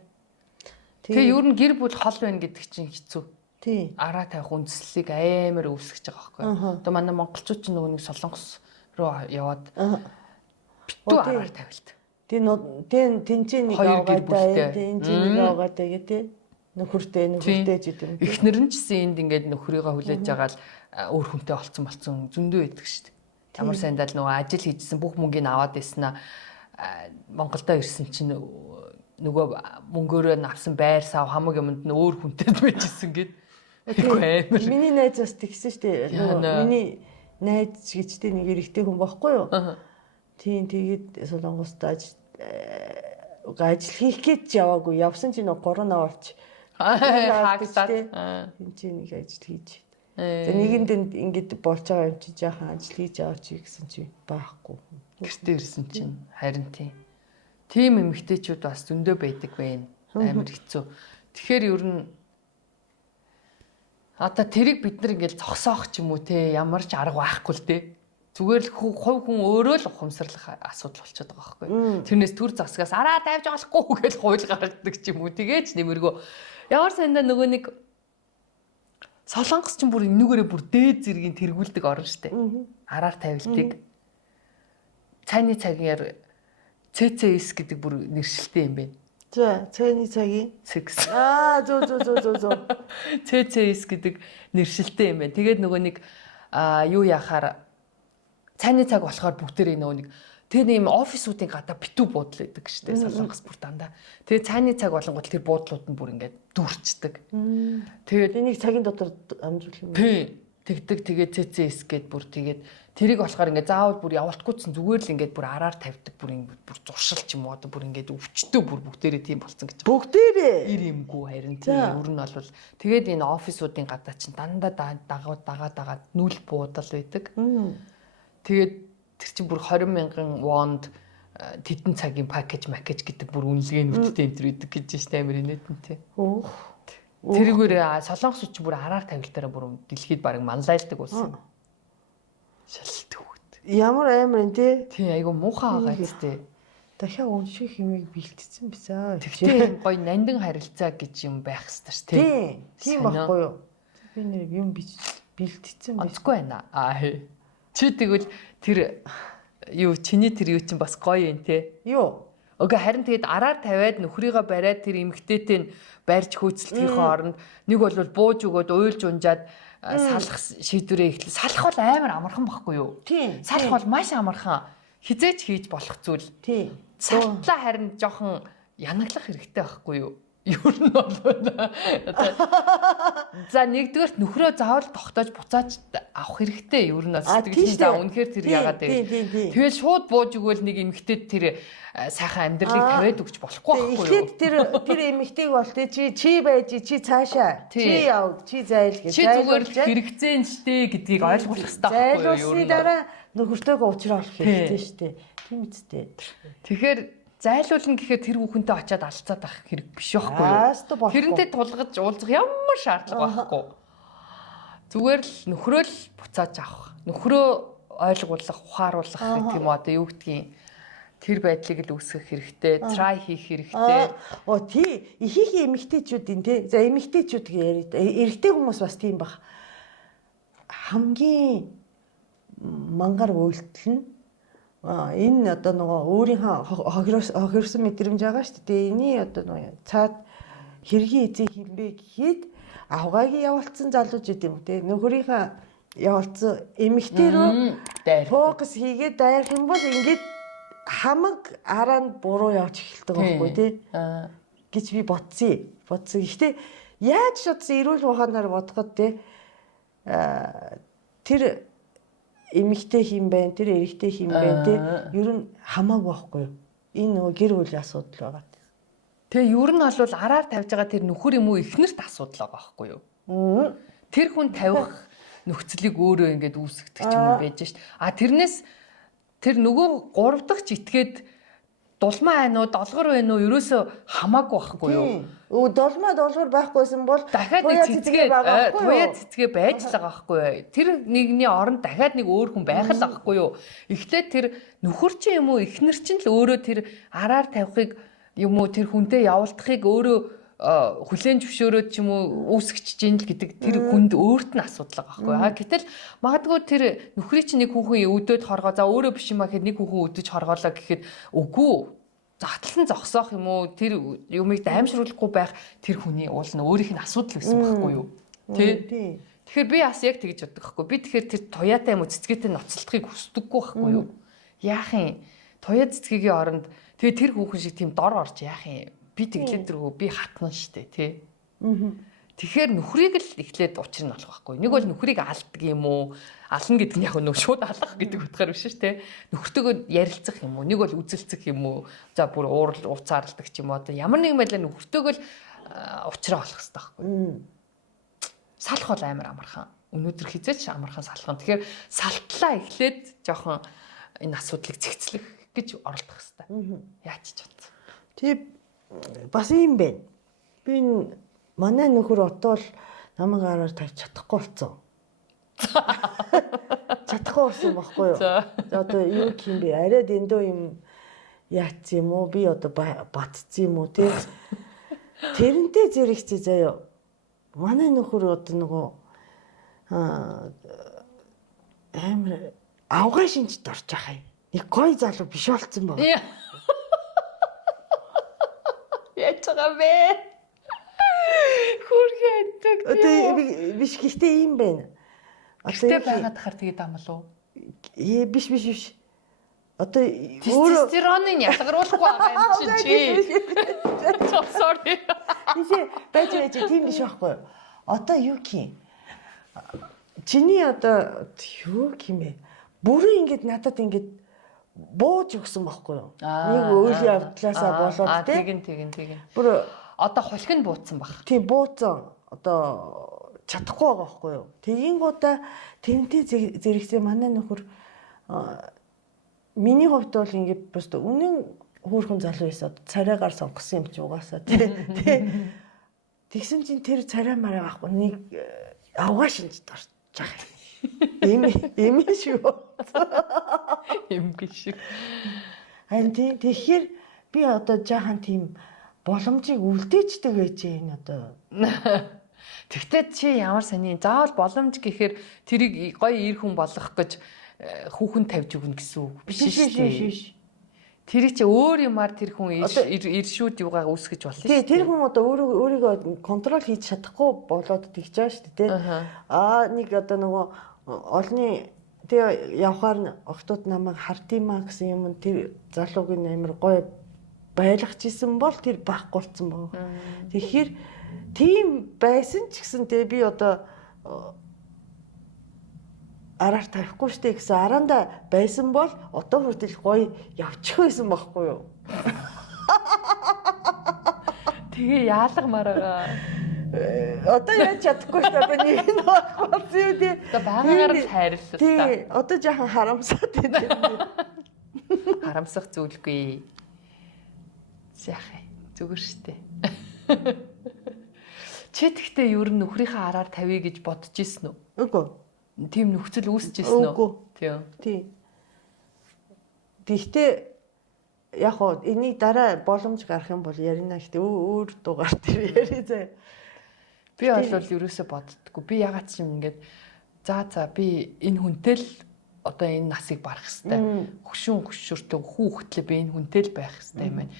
Тэгээ ер нь гэр бүл хол байна гэдэг чинь хэцүү. Тий. Араа тавих үндслийг амар өвсгэж байгаа байхгүй юу? Одоо манай монголчууд чинь нөгөө нэг солонгос руу яваад битүү араар тавилт. Тэнцээ нэг авгаадаа, тэнцээ нэг авгаадаа гэдэг нөхөртэй гэдэг юм. Эхнэр нь ч гэсэн энд ингээд нөхрийгөө хүлээж байгаа л өөр хүнтэй олцсон зөндөө байдаг шүү дээ. Ямар сайндаа л нөгөө ажил хийжсэн бүх мөнгөний аваад байснаа Монголдо ирсэн чинь нөгөө мөнгөөрөө авсан байр сав хамаг юмд нь өөр хүнтэй байжсэн гэд. Амар. Миний найз бас тэгсэн шүү дээ. Нөгөө миний найз гэжтэй нэг эрэгтэй хүн байхгүй юу? Тийм тэгээд Солонгост ажил хийх гэж яваагүй. Явсан чинь нөгөө корона орч. Хаагтаад. Энд чинь нэг ажил хийж. За нэгэнд ингээд болж байгаа юм чи жаахан ажил хийж аваач гэсэн чи байхгүй. Гэртээ ирсэн чинь харин тийм эмэгтэйчүүд бас зөндөө байдаг байна. Амар хэцүү. Тэгэхээр ер нь одоо тэрийг бид нар ингээд зогсоох ч юм уу те ямар ч арга байхгүй л те. Зүгээр л хувь хүн өөрөө л ухамсарлах асуудал болчиход байгаа байхгүй. Тэрнээс төр засгаас араа тавьж болохгүй гэж хууль гаргадаг ч юм уу. Тэгээч нэмэргөө. Ямар сандаа нөгөө нэг Солонгос ч бүр энүүгээрээ бүр дээд зэргийн тэргүүлдэг орн штэ. Араар тавилтыг цайны цагаар CCS гэдэг бүр нэршилтэй юм байна. За, цайны цагийн Sex. Зөө. CCS гэдэг нэршилтэй юм байна. Тэгээд нөгөө нэг юу яхаар цайны цаг болохоор бүгдээрээ нөгөө нэг тэр нэм офисуудын гадаа битүү буудлаа гэдэг штэ Солонгос бүр дандаа. Тэгээд цайны цаг болонгууд тэр буудлууд нь бүр ингээд дүүрчдэг. Тэгээд энийг цагийн дотор амжуулах юм. Тий. Тэгдэг тэгээд CCS гээд бүр тэгээд тэрийг болохоор ингээд заавал бүр явалтгүйсэн зүгээр л ингээд бүр араар тавьдаг бүр зуршил ч юм уу одоо бүр ингээд өвчтөө бүр бүгдээрээ тийм болсон гэж. Бүгдээрээ Ир юмгүй харин тийм өөр нь бол тэгээд энэ офисуудын гадаа чинь дандаа дагаад нүл буудал байдаг. Тэгээд тэр чинь бүр 20,000 вонд тэдэн цагийн пакэж гэдэг бүр үнэлгээнүүдтэй энэ төр идэг гэж штэ амир инээдэнтэй. Тэрүүгээр солонгосч бүр араар тавилтаараа бүр дэлхийд баг манлайлдаг болсон. Шалтгаан үт. Ямар амар энэ тий. Тий айгу муухай байгаа зү. Дахиад унших юмыг бэлтцсэн бисаа. Тэгтээ гоё нандин харилцаа гэж юм байх ёстой ш тий. Тийм байхгүй юу? Би нэр юм бэлтцсэн байх. Онцгүй байна. Чи тэгвэл тэр юу чиний тэр юу чинь бас гоё юм те. Юу? Окей харин тэгээд араар тавиад нөхрийгөө бариад тэр эмгтээтэй нь барьж хөөцөлтхийн оронд нэг бол бууж өгөөд уйлж унжаад салах шийдвэрээ эхлэв. Салах бол амар амархан байхгүй юу? Тийм. Салах бол маш амархан. Хизээч хийж болох зүйл. Тийм. Салтлаа харин жоохон янаглах хэрэгтэй байхгүй юу? Юу нь бол за нэгдүгээрт нөхрөө заавал тогтоож буцааж авах хэрэгтэй. Юу нь сэтгэлийн за үнэхээр тэр яагаад вэ? Тэгэл шууд бууж өгөөл нэг эмэгтэйд тэр сайхан амьдралыг тавиад өгч болохгүй байхгүй юу? Эхлээд тэр эмэгтэйг бол чи байж чи цаашаа чи яв чи зайл гэж. Чи зүгээр л хэрэгцээ нь штэ гэдгийг ойлгох хэрэгтэй байхгүй юу? Зайлуулсны дараа нөхөртөөгөө уулзрах хэрэгтэй штэ. Тийм үстэй. Тэгэхээр зайлуулна гэхээр тэр хүүхэнтэй очиад алцаад авах хэрэг биш байхгүй юу? Тэрнтэй тулгаж уулзах ямар шаардлага байхгүй. Зүгээр л нөхрөө л буцааж авах. Нөхрөө ойлгуулах, ухааруулах гэх юм уу одоо юу гэдгийг тэр байдлыг л үүсгэх хэрэгтэй, try хийх хэрэгтэй. Тий, ихийнхээ эмэгтэйчүүдийн тий. За эмэгтэйчүүд яриад эрэгтэй хүмүүс бас тийм баг. Хамгийн мангар үйлдэл нь энэ одоо нөгөө өөрийнхөө хохирсон мэдрэмж байгаа шүү дээ. Эний одоо нөгөө цаад хэргийн эзэн хинбэ гэхэд авгаагийн явуулсан залууч гэдэг юм те. Нөхрийнхөө явуулсан эмэгтэй рүү фокус хийгээд дайрах юм бол ингээд хамаг араа нь буруу явж эхэлдэг байхгүй тий. Гэж би бодсон. Гэхдээ яаж шатсан эрүүл ухаанаар бодоход тий тэр эмэгтэй хин байна, тэр эрэгтэй хин байна тий. Ер нь хамаагүй байхгүй юу? Энэ нөгөө гэр бүлийн асуудал байгаа. Тэгээ ер нь бол араар тавьж байгаа тэр нөхөр юм уу эхнэрт асуудал байгаа байхгүй юу? Тэр хүн тавих нөхцөлийг өөрөө ингээд үүсгдэг ч юм уу байж шít. А тэрнээс тэр нөгөө 3 дахь ч итгээд дулмаа байна уу, долгор байна уу, ерөөсө хамаагүй байхгүй юу? Долмаа долгор байхгүйсэн бол дахиад нэг туяа цэцгээ байж л байгаа байхгүй юу? Тэр нэгний оронд дахиад нэг өөр хүн байх л байхгүй юу? Эхлээд тэр нөхөр чи юм уу, эхнэр чинь л өөрөө тэр араар тавихыг юм уу, тэр хүнтэй явуулдахыг өөрөө хүлээн зөвшөөрөөд ч юм уу үүсгэж чинь л гэдэг тэр хүнд өөрт нь асуудал байгаа байхгүй юу? Гэтэл магадгүй тэр нөхрий чинь нэг хүүхэн өдөөд хоргоо, за өөрөө биш юм а гэхэд нэг хүүхэн өдөж хоргоолоо гэхэд үгүй затлан зогсоох юм уу, тэр юмыг даймшруулахгүй байх тэр хүний уул нь өөрийнх нь асуудал байсан байхгүй юу? Тэ? Тэгэхээр би бас яг тэгж боддог байхгүй. Би тэгэхээр тэр туяатай юм уу цэцгээтэй ноцолдохыг хүсдэггүй байхгүй юу? Яах юм? Туяа цэцгээгийн оронд тэгээ тэр хүүхэн шиг тийм дор орж яах юм? Би тэглээд дэргүү би хатна штэ тий. Тэгэхээр нөхрийг л эхлээд учир нь олох байхгүй. Нэг бол нөхрийг алддаг юм уу? Ална гэдэг нь яг нөө шууд алах гэдэг утгаар биш шүү дээ. Нөхөртөөгөө ярилцах юм уу? Нэг бол үзэлцэх юм уу? За бүр уцаарладаг ч юм уу. Одоо ямар нэгэн байдлаар нөхөртөөгөө л учраа олох хэрэгтэй байхгүй. Салах бол амар амархан. Өнөөдөр хизээч амархан салах. Тэгэхээр салтлаа эхлээд жоохон энэ асуудлыг цэгцлэх гэж оролдох хэрэгтэй. Яаж ч бод. Тэг бас юм бэ. Би манай нөхөр отоол намайг араар тавьж чадахгүй болсон. Чадахгүй болсон байхгүй юу? Одоо юу юм бэ? Арай дэндөө юм яац юм уу? Би одоо батцсан юм уу те? Тэрнтэй зэрэгцээ заяа. Манай нөхөр одоо нөгөө амар авгаа шинжид орж байгаа юм. Нэг гой залуу биш болцсон баг. Яаж байгаа бэ? Хүрхэндэг. Одоо биш гэхдээ юм байна. Одоо байгаад хахаар тэгээд ам болов уу? Биш. Одоо тестостероныг ялгаруулахгүй байгаа юм чи. Sorry. Байж тийм биш байхгүй. Одоо юу юм? Чиний одоо юу юм бэ? Бүрэн ингэж надад ингэж бууж өгсөн байхгүй юу? Нэг үйл явдлаасаа болоод тэгин. Бүр одоо хулхинд бууцсан баг. Тийм бууцсан. Одоо чадахгүй байгаа байхгүй юу? Тэгэнгүүтээ тэрнтэй зэрэгцээ манай нөхөр миний хувьд бол ингэ просто үнэн хөөрхөн залуу байсан. Царайгаар сонгосон юм чи угаасаа тий. Тэгсэн чинь тэр царай мараа авахгүй нэг авгаа шинж дорч байгаа. Эми шүү. Эмгэн шиг. Харин тэгэхээр би одоо жаахан тийм боломжийг үлдээчдэг байж энэ одоо. Тэгтээ чи ямар сони заавал боломж гэхээр тэрийг гоё ир хүн болгох гэж хүүхэн тавьж өгнө гэсэн үг биш шүү. Тэр чи өөр юмар тэр хүн иршүүд юугаа үүсгэж болно шүү. Тий, тэр хүн одоо өөрийгөө контрол хийж чадахгүй болоод тэгж байгаа шүү дээ, тий. Нэг одоо нөгөө олны тэг явхаар октод намайг хардимаа гэсэн юм тэр залуугийн амир гоё байлгаж исэн бол тэр байхгүй болсон баг. Тэгэхээр тийм байсан ч гэсэн тэг би одоо араар тавихгүй штэ гэсэн араанда байсан бол одоо хүртэл гоё явчих байсан байхгүй юу? Тэгээ яалагмаар байгаа. Одоо яаж чадахгүй штэ одоо нэг нь болсон юу тий. Одоо багаагаар л хайрлалаа. Тий, одоо жаахан харамсаад байна. Харамсах зүйлгүй. Яах зүгээр штэ. Чи тэгтээ ер нь нөхрийнхээ араар тавья гэж бодож ирсэн үү? Үгүй. Тийм нөхцөл үүсчихсэн үү? Тийм. Тэгтээ яг хоо энийг дараа боломж гарах юм бол ярина гэхдээ өөр дугаар дээр яри заа. Би бол ерөөсө боддоггүй. Би ягаад ч юм ингээд за би энэ хүнтэй л одоо энэ насыг барах хэвээр. Хөшүүн хөшөөртөө хүүхдлээ би энэ хүнтэй л байх хэвээр юм байна.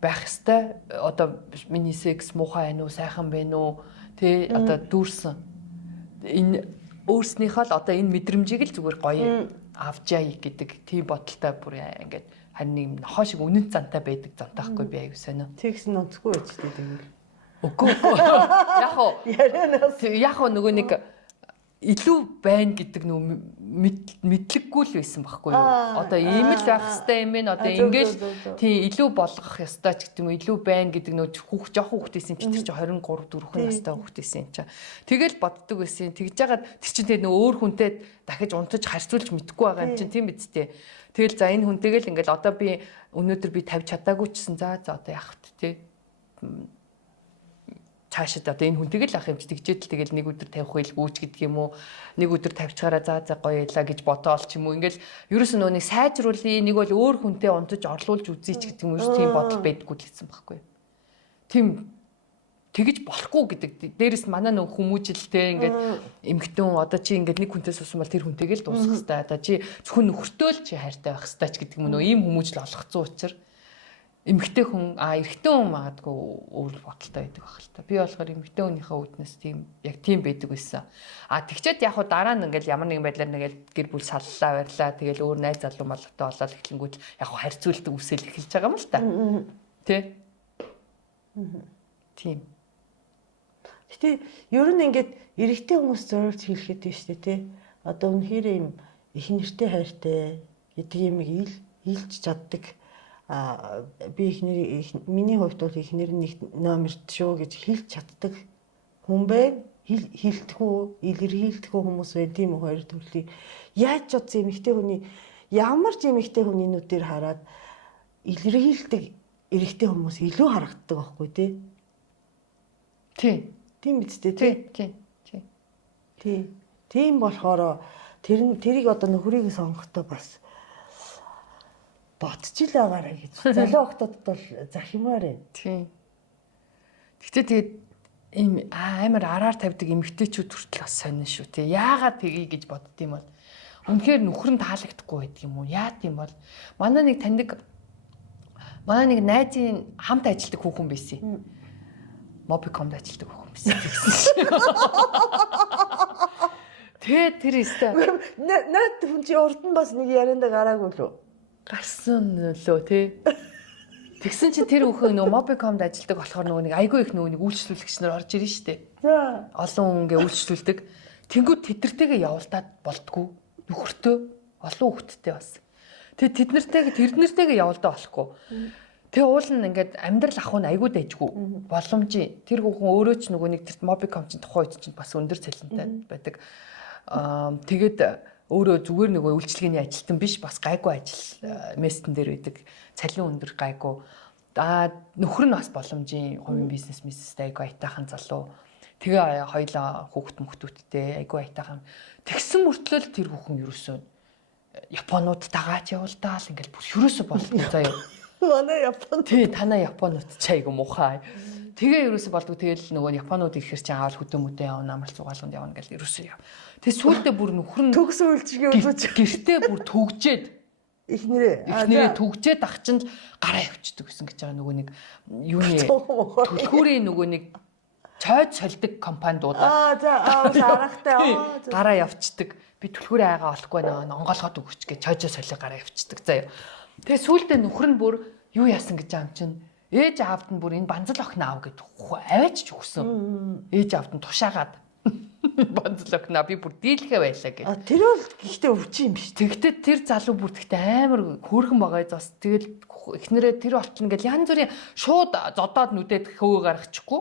Байх хэвээр одоо миний секс муухай байна уу, сайхан байна уу? Тэ одоо дүүрсэн. Энэ өөрснийхөө л одоо энэ мэдрэмжийг л зүгээр гоё авчаа гэдэг тийм бодолтой бүр ингээд харин нэг нохоо шиг үнэн зантай байдаг зантайхгүй би аягүй сонио. Тэгс нонцгүй байж тээ тэгвэл. Үгүй. Яг нөгөө нэг илүү байна гэдэг нөө мэдлэггүй л байсан байхгүй юу. Одоо ийм л байх хэвээр юм байна. Одоо ингээл тийм илүү болгох ёстой ч гэдэг юм илүү байна гэдэг нөө жоохон хүүхдээс юм чи тэр чи 23 4 настай хүүхдээс юм чи. Тэгэл боддог байсан. Тэгж жагаад тэр чи тэгээ нөө өөр хүнтэй дахиж унтаж харьцуулж мэдэхгүй байгаа юм чинь тийм биз дээ. Тэгэл за энэ хүнтэйгэл ингээл одоо би өнөөдөр би тавьж чадаагүй чсэн за одоо яах вэ тий. Цаашид одоо энэ хүнтэйг л ах юм чи тэгжээд л тэгэл нэг өдөр тавих байлгүйч гэдэг юм уу нэг өдөр тавьчихаараа за гоё ялаа гэж бодоол ч юм уу ингээл ерөөс нь нөөнийг сайжруулъя нэг бол өөр хүнтэй унтаж орлуулж үзье ч гэдэг юм ерөөс тийм бодол байдаггүй л гэсэн байхгүй. Тийм тэгэж болохгүй гэдэг. Дээрээс манай нөх хүмүүжилтэй ингээд эмгтэн одоо чи ингээд нэг хүнтэй суусан бол тэр хүнтэйг л дуусгах хэрэгтэй. Одоо чи зөвхөн нөхөртөө л чи хайртай байх хэрэгтэй ч гэдэг юм нөө ийм хүмүүжил олгоцсон учраас эмэгтэй хүн эрэгтэй хүн магадгүй өөр бодолтой байдаг байх л та. Би болохоор эмэгтэй хүнийхээ үүднээс тийм яг тийм байдаг байсан. Тэгчээд яг хуу дараа нь ингээл ямар нэгэн байдлаар нэгэл гэр бүл саллаа барьлаа. Тэгэл өөр найз залуу малгатай болоод эхлэнгүүт яг хуу харьцуулдаг үсэл эхэлж байгаа юм л та. Тэ? Тийм. Гэтэ ер нь ингээд эрэгтэй хүмүүс зориулж хэлэхэд тийм шүү дээ тий. Одоо үнэхээр юм их нэртэй хайртай гэдэг юм илж чаддаг. Би миний хувьд бол ихнэр нэг номерт шүү гэж хэлж чаддаг хүн байна. Хилдэхүү, илэрхийлдэхүү хүмүүс байна. Тийм үү хоёр төрлийг яаж ч утсан эмэгтэй хүний ямар ч эмэгтэй хүний нүдээр хараад илэрхийлдэг эрэгтэй хүмүүс илүү харагддаг байхгүй тий. Тийм биз дээ тий. Тийм болохоор тэрийг одоо нөхрийг сонгохдоо бас бодчих л байгаарай гэж. Залуу хөлтөд бол захимаар байна. Тийм. Гэтэ тэгээд ийм амар араар тавьдаг эмэгтэйчүүд хүртэл бас сонин шүү тий. Яагаад тгий гэж бодд юм бол үнэхээр нөхөр нь таалагдахгүй байдаг юм уу? Яа тийм бол манай нэг найзын хамт ажилладаг хүүхэн байсан. Mobicom-д ажилладаг хүүхэн байсан. Тэгээд тэр өстой. Наад хүн чи урд нь бас нэг ярианда гараагүй лөө. Гарсан лөө тий. Тэгсэн чинь тэр хүүхэн нөгөө Mobicom-д ажилладаг болохоор нөгөө нэг айгүй их нөгөө нэг үйлчлүүлэгч нар орж ирэн штэ. Олон хүн ингээ үйлчлүүлдэг. Тэнгүүд тэдэртэйгээ явуулдаад болдгоо. Нөхөртөө олон хүүхэдтэй бас. Тэгээд тэрнэртэйгээ явуулдаа болохгүй. Тэгээ уул нь ингээд амьдрал ах нь айгүй дайжгүй боломжийн. Тэр хүүхэн өөрөө ч нөгөө нэг тэр Mobicom чинь тухайн үед чинь бас өндөр цалинтай байдаг. Тэгээд өөрөө зүгээр нөгөө үйлчлэгээний ажилтан биш бас гайгүй ажил местэн дээр байдаг. Цалин өндөр гайгүй. Нөхөр нь бас боломжийн хувийн бизнес айгүй айтаахан залуу. Тэгээ хоёлаа хүүхдүүдтэй айгүй айтаахан. Тэгсэн мөртлөө тэр хүүхэн ерөөсөө Японуудтайгаа ч явуулдаа л ингээл бүр ерөөсөө болдог заяа. Манай Япон. Тий, танаа Японууд ч айгүй муухай. Тэгээ ерөөсөө болдог. Тэгэл нөгөө Японууд ирэхэр чинь аавал хөдөөмөдөө явна, амар цугаалганд явна гэл ерөөсөө яв. Тэгээ сүүлдээ бүр нөхөр нь төгс үйлчгээ үзэж гэртээ бүр төгжээд эхнэрээ төгжээд ах чинь гараа явчихдаг гэсэн гэж байгаа нөгөө нэг юуны төлхүүрийн нөгөө нэг цойд сольдог компаниудаа. Аргатай гараа явчихдаг. Би төлхүүрийн айгаа олохгүй нөө онгоолгоод өгч гэж цойжоо солио гараа явчихдаг заяа. Тэгээ сүүлдээ нөхөр нь бүр юу яасан гэж аам чинь ээж аавд нь бүр энэ банзал охин аав гэж аваач ч өгсөн. Ээж аавд нь тушаагаад банзал охин би бүр дийлхэ байлаа гэж. Тэр бол гэхдээ өвчин юм биш. Тэгтээ тэр залуу бүр тэгтээ амар хөөрхөн байгаа зас тэгэл эхнэрээ тэр болтно гэл янз бүрийн шууд зодоод нүдэд хөвөө гаргачихгүй.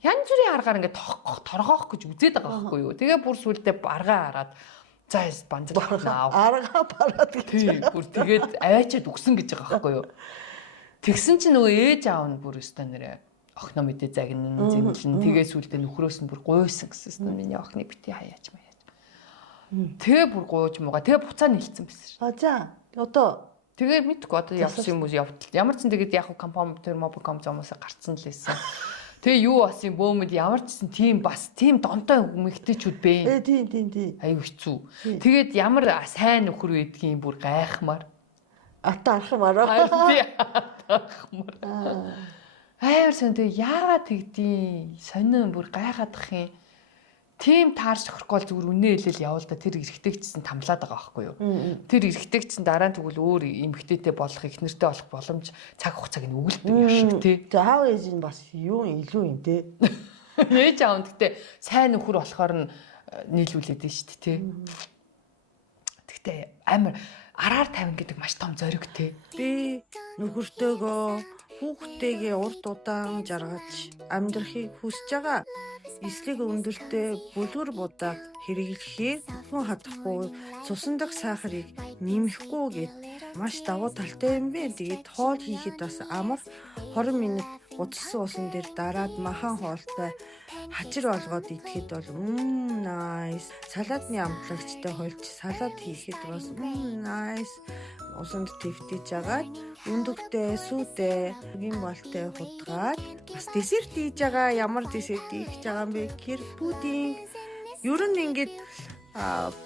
Янз бүрийн аргаар ингээд торгоох гэж үзээд байгаа байхгүй юу. Тэгээ бүр сүүлдээ аргаа хараад за банзал охин аав. Аргаа бараад гэж. Бүр тэгээд аваачаад өгсөн гэж байгаа байхгүй юу. Тэгсэн чинь нөгөө ээж аав нь бүр өстой нэрээ охиноо мэдээ загнан зэмлэн тэгээ сүлдээ нөхрөөс нь бүр гуйсан гэсэн юм. Миний охиныг бити хаяач маяач. Тэгээ бүр гууж мууга тэгээ буцаа нийлцсэн байсан шээ. За одоо тэгээ мэдгүй одоо явсан юм уу явтал. Ямар ч тэгээд яг компани тэр Mobicom зомоосоо гарцсан л байсан. Тэгээ юу бас юм бөөмөд ямар ч тийм бас тийм донтой хүмүүхтэйчүүд бэ. Тийм. Аюу хэцүү. Тэгээд ямар сайн нөхөр байдгийн бүр гайхмаар. Ата архамаар. Амар сонтой яагаад тэгдیں۔ Сонин бүр гайхаадах юм. Тийм таарч охирхгүй зүгээр үнэ хэлэл явал да тэр эргэжтэйгчсэн тамлаад байгаа байхгүй юу. Тэр эргэжтэйгчсэн дараа нь тэгвэл өөр эмгтээтэй болох эхнэртэй болох боломж цаг хугацааг нь өгөлдөг юм шиг тий. За аав ээж нь бас юу илүү юм те. Ээж аав нь гэтээ сайн нөхөр болохоор нь нийлүүлээд нь шүү дээ тий. Гэхдээ амар араар тавина гэдэг маш том зориг тий. Би нөхөртөөгөө хүүхдтэйгээ урт удаан жаргаж амьдрахыг хүсэж байгаа. Эслэг өндөртэй бүлгэр будаа хэрэглэхээр хүн хадахгүй цусан дах сахарыг нэмэхгүй гэд маш давуу талтай юм бэ. Тэгээд хоол хийхэд бас амар 20 минут гутсан усан дээр дараад махан хоолтой хажир олгоод идэхэд бол nice. Салаатны амтлагчтай хойлж салат хийхэд бас nice. Усанд твтэж агаад өндөгтэй, сүйтэй, гин болтой хутгаад бас десерт хийж байгаа. Ямар десерт хийж байгаа юм бэ? Гэхээр пудинг. Ер нь ингээд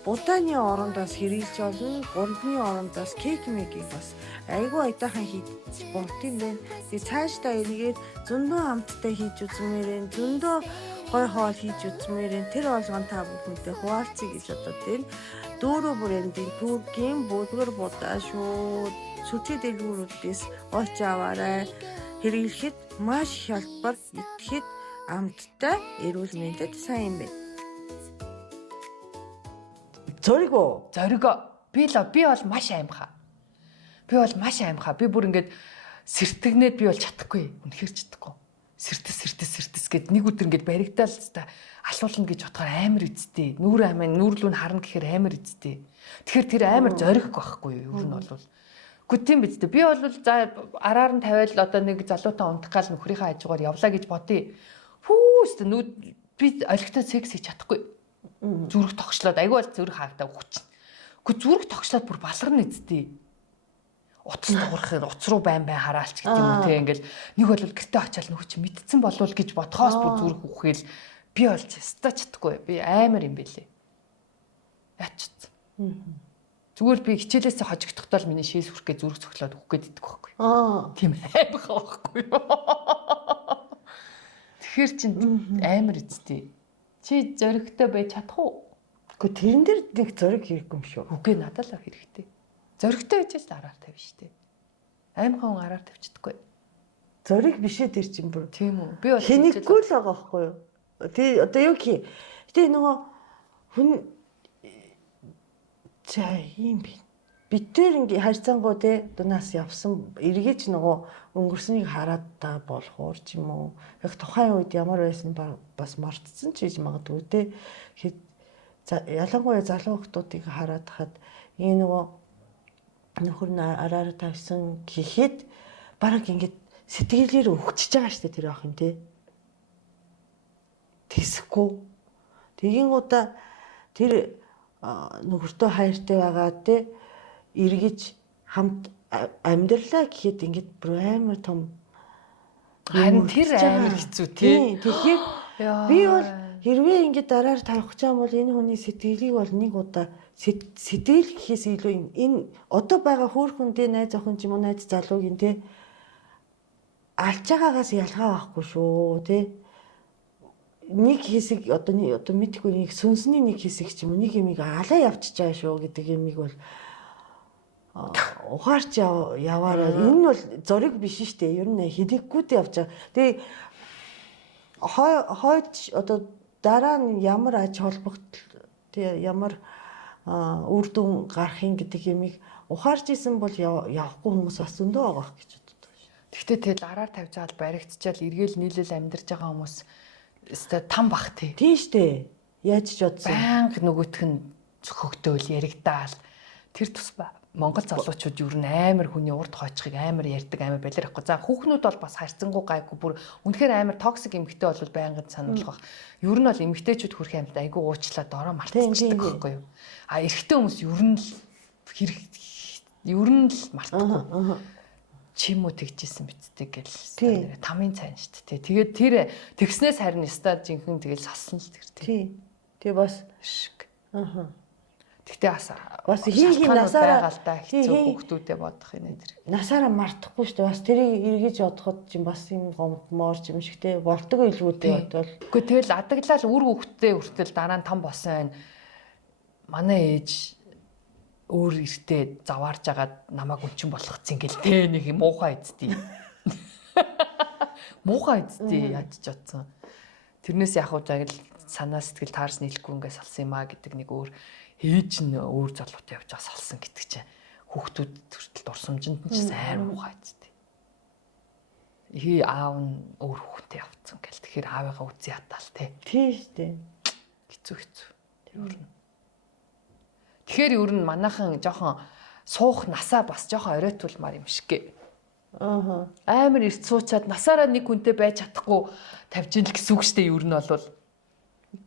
будааны орондоос хэрэглэж болно. Гурвны орондоос кек мэгийг бас айгүй айтайхан хийж болт юм байна. Тэгээ цаашдаа эргээд зөндөө амттай хийж үзмээрэн, зөндөө гой хоол хийж үзмээрэн тэр болгон та бүхэнтэй хуваалцъя гэж одоо тийм дөрөв брендийн түүхийн бүлгэр будаа шууд сүлжээ дэлгүүрүүдээс олж аваарай. Хэрэглэхэд маш хялбар, идэхэд амттай, эрүүл мэндэд сайн юм байна. Зоригоо. Би бол маш аимхаа. Би бүр ингээд сэртэгнээд би бол чадахгүй. Үнэхээр чадахгүй. Сэртэс гэд нэг өдөр ингээд баригдаал та алуулна гэж бодохоор амар эцтэй. Нүүрлүүн харна гэхээр амар эцтэй. Тэгэхээр тэр амар зориг байхгүй юу? Ер нь бол. Гэхдээ тийм биз дээ. Би бол за араар нь тавиал одоо нэг залуутай унтах гал нөхрийнхээ хажуугаар явлаа гэж бодъё. Хүүст би олигтой секс хийж чадахгүй. Зүрх тогшлоод айгүй бол зүрх хаагдаа хүчин. Гэхдээ зүрх тогшлоод бүр балгарна эцтэй. Утас дуурах утас руу байн хараалч гэдэг юм уу те ингээл нэг бол гэртээ очиад нөхөч мэдсэн болов гэж бодхоос бүр зүрх үхээл би болж ястаа чадахгүй. Би амар юм бэлээ. Яач. Зүгээр би хичээлээсээ хожигдохдоо л миний шээс хүрхгээ зүрх цоглоод үхэх гээд идэх байхгүй. Тийм аимхаа байхгүй. Тэгэхэр чин амар эцтэй. Чи зоригтой байж чадах уу? Гэхдээ тэрэн дээр нэг зориг хэрэггүй юм шүү. Үгүй надад л хэрэгтэй. Зоригтой байж л араар тавь штэ. Аимхан араар тавьчихдаггүй. Зориг бишээ тэр чинь бүр. Тийм үү. Би бол хэнэггүй л байгаа байхгүй юу? Тэ одоо юу гэх. Гэтэ нөгөө хүн за юм би. Битээр ингээ харьцангуй те дунаас явсан эргэж нөгөө өнгөрснийг хараад та болохоор ч юм уу. Яг тухайн үед ямар байсан бас мартцсан ч гэж магадгүй те. За ялангуяа залуу хүмүүсийг хараад хахад энэ нөгөө нөхөр нь араар тавьсан гэхэд бараг ингээд сэтгэлээр өгчөж байгаа шүү дээ тэр ах юм те. Тэсэхгүй. Тэгэнгүүтээ тэр нөхөртөө хайртай байгаа те эргэж хамт амьдралаа гэхэд ингээд бүр амар том харин тэр амар хэцүү тий. Тэгэхээр би бол хэрвээ ингээд дараар тавих гэж юм бол энэ хүний сэтгэлийг бол нэг удаа сэтгэл гэхээс илүү энэ одоо байгаа хөөрхөндөө найз охин ч юм уу найз залуугийн те алж байгаагаас ялгаа байхгүй шүү те. Нэг хэсэг одоо мэдхгүй нэг сүнсний нэг хэсэг ч юм уу нэг юмыг алаа явчихж байгаа шүү гэдэг юмыг бол ухаарч яваараа энэ бол зориг биш шүү дээ. Ер нь хэдэггүйд явж байгаа. Тэгээ хойч одоо дараа нь ямар аж холбогдол тэгээ ямар үр дүн гарахын гэдэг юмыг ухаарч исэн бол явахгүй хүмүүс бас зөндөө байгаа гэж боддог шүү. Гэхдээ тэгэл араар тавьж аваад баригдчихал эргээл нийлэл амьдарч байгаа хүмүүс өстой там бах тий. Тийм шүү дээ. Яаж ч бодсон. Банк нөгөөх нь зөвхөгдөөл яригдаал тэр тус Монгол залуучууд юу н амар хүний урд хойчхыг амар ярьдаг амар балер ахгүй. За хүүхнүүд бол бас харьцангуй гайгүй бүр үнэхээр амар токсик эмэгтэй бол байнгын сануулгах. Ер нь бол эмэгтэйчүүд хүрх амьд айгүй уучлаад ороо мартчихдаг байхгүй юу. А эрэгтэй хүмүүс ер нь л мартахгүй. Чимүү тэгжсэн битдэг гэл тамийн цайн шүү дээ. Тэгээд тэр тэгснээс харин стад жинхэнэ тэгэл сассан л тэр тий. Тэгээ бас шиг. Гэхдээ бас хийгийн насаараа хэцүү хүүхдүүдэд бодох юм энэ. Насаараа мартахгүй шүү дээ. Бас тэрийг эргэж бодоход ч бас юм гомдмоор юм шиг те болдог илгүүдээ бодвол. Үгүй тэгэл адаглал үр хүүхдтэй хүртэл дараа нь том болсон байна. Манай ээж өөр эртээ заваарж агаад намайг өнчин болгоцсон гэл те нэг юм муухай эцдий. Муухай эцдий яаж ч бодсон. Тэрнээс яг уу санаа сэтгэл таарс нийлэхгүй ингээд салсан юм а гэдэг нэг өөр ээж нь өөр залуутай явж байгаа салсан гэдэг чинь хүүхдүүд хүртэл дурсамжинд нь ч сайн муухай зү. Аав нь өөр хүүхэнтэй явцсан гэл. Тэгэхээр аавыгаа үзий хатаал те. Тийм шүү дээ. Хэцүү. Тэгэхээр ер нь манайхан жоохон суух насаа бас жоохон оройтуулмаар юм шигэ. Амар эрт суучаад насаараа нэг хүнтэй байж чадахгүй тавьж ийн л гэсэн үг штэ ер нь бол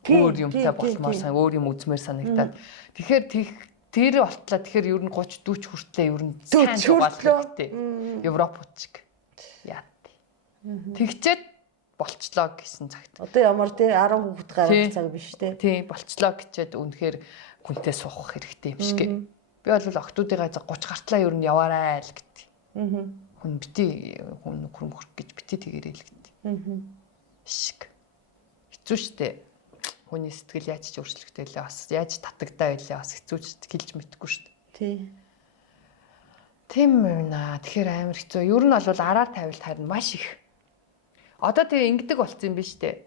өөр юмтай болмоор сан өөр юм үзмээр санагдаад. Тэгэхээр тэр болтлоо тэгэхээр ер нь 30 40 хүртлээ ер нь сайн жугаалах хэрэгтэй. Европ чиг. Яа. Тэгчээд болчлоо гэсэн цагт. Одоо ямар тий 10 хүүхэд гарах цаг биш тий. Тий болчлоо гэчээд үнэхээр хүнтэй суух хэрэгтэй юм шиг. Би бол октоудыгаа 30 гартлаа ер нь яваарай л гэдэг. Хүн бити хүн хөрөх гэж бити тэгэрэй л гэдэг. Шиг. Хэцүү шттэ. Хүний сэтгэл яаж ч өөрчлөгтэй лээ бас яаж татагдаа байлаа бас хэцүү ч хэлж мэдэхгүй шттэ. Тий. Тийм юм наа. Тэгэхээр амар хэцүү. Ер нь бол араар тавилт харин маш их. Одоо тэгээ ингэдэг болцсон юм биш үү?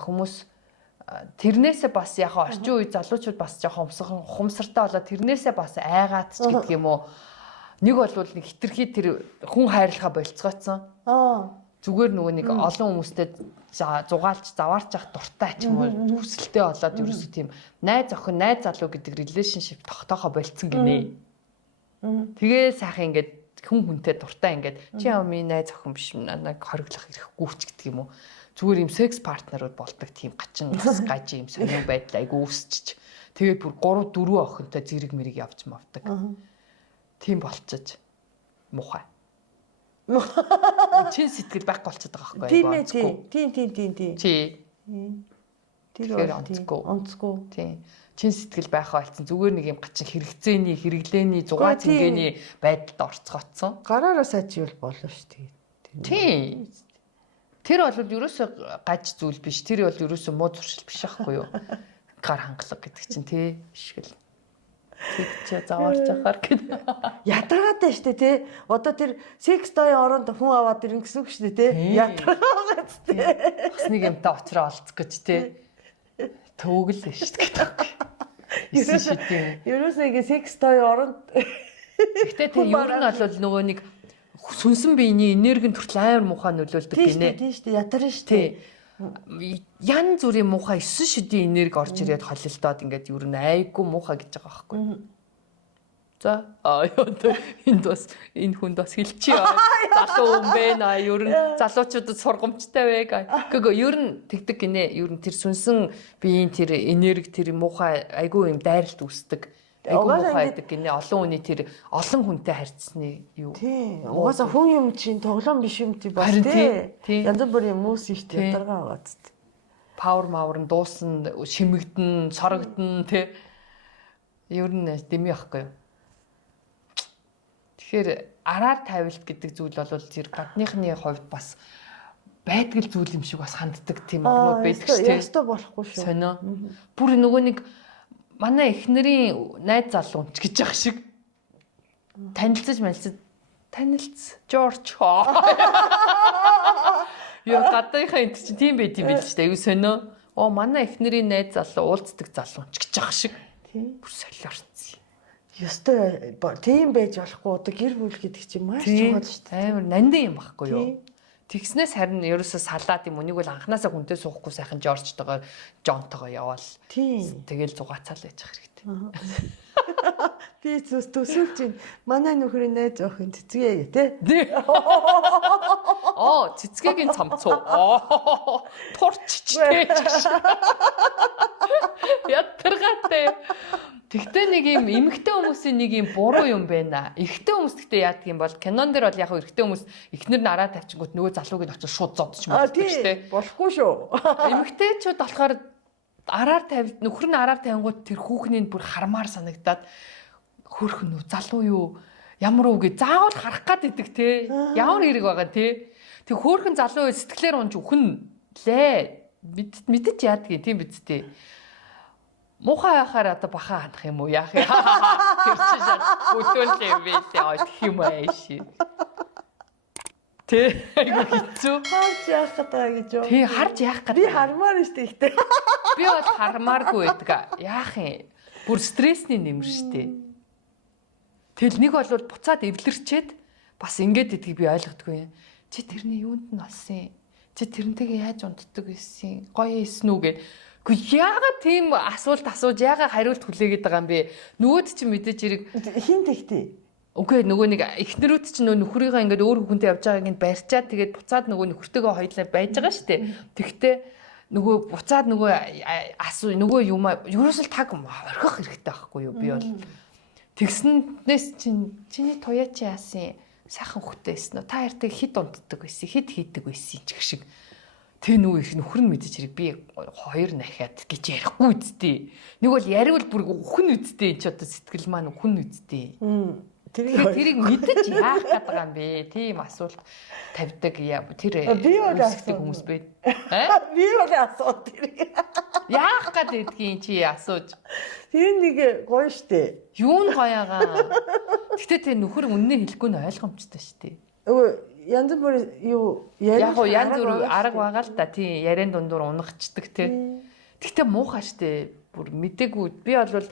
Хүмүүс тэрнээсээ бас яг орчин үе залуучууд бас жоохон хумсартай болоод тэрнээсээ бас айгаад ч гэдэг юм уу. Нэг бол нэг хитрхи тэр хүн хайрлахаа болцгооцсон. Зүгээр нөгөө нэг олон хүмүүстэй зугаалж заваарч явах дуртай ч юм уу хүсэлтэй болоод ерөөсөө тийм найз охин найз залуу гэдэг relationship тогтоохоо болцсон гинэ. Тэгээ сайхан ингээд хүн хүнтэй дуртай ингээд чи яа минь найз охин биш намайг хориглох ирэхгүй ч гэдэг юм уу. Зүгээр юм секс партнерууд болдог тийм гачин гаж юм сонирн байдал айгу үүсчих. Тэгээд бүр 3 4 охинтой зэрэг мэрэг явж мавдаг. Тийм болчихж муухай. Чин сэтгэл байхгүй болчиход байгаа байхгүй. Тийм. Чи. Тэр онцгүй. Тийм. Чин сэтгэл байхаа болсон. Зүгээр нэг юм гачин хэрэгцээний, хэрэглээний, зугаа цэнгэний байдалд орцгоцсон. Гараараа сайжруул болно шүү дээ. Тийм. Тэр бол ерөөсөө гаж зүйл биш. Тэр бол ерөөсөө муу зуршил биш аахгүй юу? Гар хангалга гэдэг чинь тий шигэл. Тэгчээ заваарч ахаар гэдэг. Ядаргаатай шүү дээ тий. Одоо тэр секс тоy оронд хүн аваад ирэн гэсэн үг шүү дээ тий. Ядаргаатай тий. Бас нэг юмтай очроо олцох гэж тий. Төвгөл шүү дээ. Ерөөсөө ингэ секс тоy оронд. Гэхдээ тэр ер нь бол нөгөө нэг сүнсэн биений энергийн төрөл амар муухай нөлөөлдөг гинэ. Тийм шүү дээ. Ядарна шүү дээ. Ян зүрийн муухай 9 шидийн энерги орж ирээд холилдоод ингээд ер нь айгүй муухай гэж байгаа байхгүй. За энд бас энэ хүнд бас хэлчихье. Залуу хүн байна. Ер нь залуучуудад сургамжтай вэ. Гэхдээ ер нь тэгдэг гинэ. Ер нь тэр сүнсэн биеийн тэр энерги тэр муухай айгүй юм дайралт үүсдэг. Айгүй муухай байдаг гинэ. Олон хүний тэр олон хүнтэй харьцсны юу. Тийм. Угаасаа хүн юм чинь тоглоом биш юм тий бас тий. Янз бүрийн хүмүүс их ядаргаа байгаа зү. Power мавар нь дуусан, шимэгдэн, сорогдсон тий. Ер нь дэми ахгүй юу. Тэгэхээр араар тавилт гэдэг зүйл бол тэр гадныхны хувьд бас байдаг зүйл юм шиг бас ханддаг тийм орнууд байдаг шүү дээ. Ястаа болохгүй шүү. Сонио. Бүр нөгөө нэг манай эхнэрийн найз залуу ч гэж яах шиг танилцж Жорж. Яа гадныхаа энэ чинь тийм байт юм биш үү? Аюу сонио. Манай эхнэрийн найз залуу уулздаг залуу ч гэж яах шиг. Бүр солиорсон. Ёстой тийм байж болохгүй одоо гэр бүл гэдэг чинь маш чухал шүү дээ. Амар нандин юм байхгүй юу? Тэгснээс харин ерөөсөө салаад юм. Үнийг бол анханасаа хүнтэй суухгүй сайхан Жоржтойгоо Жонтойгоо яваал. Тэгэл зугаацаал байж ах хэрэгтэй. Би төсөөлж чинь манай нөхрийн найз охин цэцгээ тий. Цэцгээгийн цамцуу. Турччтэй. Ятаргатай. Тэгтээ нэг юм эмэгтэй хүмүүсийн нэг юм буруу юм байна. Эхтэй хүмүүс гэхдээ яадаг юм бол кинон дээр бол яг эрэгтэй хүмүүс эхнэр нь араа тавьчихгүйт нөгөө залууг нь очиж шууд зодчих юм байна тий. Болохгүй шүү. Эмэгтэйчүүд болохоор араар тавьд нөхөр нь араар тавингууд тэр хүүхний бүр хармаар санагдаад хөрх нь залуу юу ямар үгүй заавал харах гад идэг те. Ямар хэрэг байгаа те. Тэг хөөхөн залуу сэтгэлээр унж өхөн лээ. Мэдэж яадаг юм тийм биз дээ. Мухаа яхаар одоо баха хандах юм уу яах юм. Тэр чинь өдөөл юм билээ. Гэх юм ааши. Тэ айгу хэцүү. Харж яах гэдэг гэж юу? Тий харж яах Би гэдэг. хармаар штэ ихтэй. Би бол хармааргүй байдаг. Яах юм? Бүр стрессний нэмэр штэ. Тэгэл нэг бол буцаад эвлэрчээд бас ингээд идгийг би ойлгодгүй юм. Чи тэрний юунд нь олсон юм? Чи тэрнтэйгээ яаж унтдаг байсан? Гоё ийсэн үү гэд. Гэхдээ яагаад тийм асуулт асууж яагаад хариулт хүлээгээд байгаа юм бэ? Нөгөөд чи мэдээж хэрэг Хин тэгтэй. үгүй нөгөө нэг эхнэрүүд чинь нөө нөхрийгөө ингээд өөр хүнтэй явж байгааг нь барьчаад тэгээд буцаад нөгөө нөхөртөөгөө хоёлаа байж байгаа шүү дээ. Тэгвэл нөгөө буцаад нөгөө асуу нөгөө юм ерөөсөл таг орхих хэрэгтэй байхгүй юу? Би бол тэгснээс чиний туяа чи яасан сайхан хөхтэй байсан уу? Та хоёртай хэд унтдаг байсан? Хэд хийдэг байсан ч гэх шиг. Тэ нөгөө их нөхөр нь мэдээж хэрэг би хоёр нахиад гэж ярихгүй үсттэй. Нэг бол яривал бүр үхэн үсттэй энэ ч одоо сэтгэл маань үхэн үсттэй. Тэрийг мэдэж яах гээд байгаа юм бэ? Тийм асуулт тавьдаг тэр асуулт хүмүүс бэ. Би бол асууд тэрийг. Яах гээд байдгийг чи асууж. Тэр нэг гоё штэ. Юу нь гоёгаа. Гэтэ тэр нөхөр үннээ хэлэхгүй нь ойлгомжтой штэ. Янз бүр юу яг уу янз бүр арга байгаа л да. Тийм ярен дундуур унгачдаг те. Гэтэ муухай штэ. Бүр мдэггүй. Би бол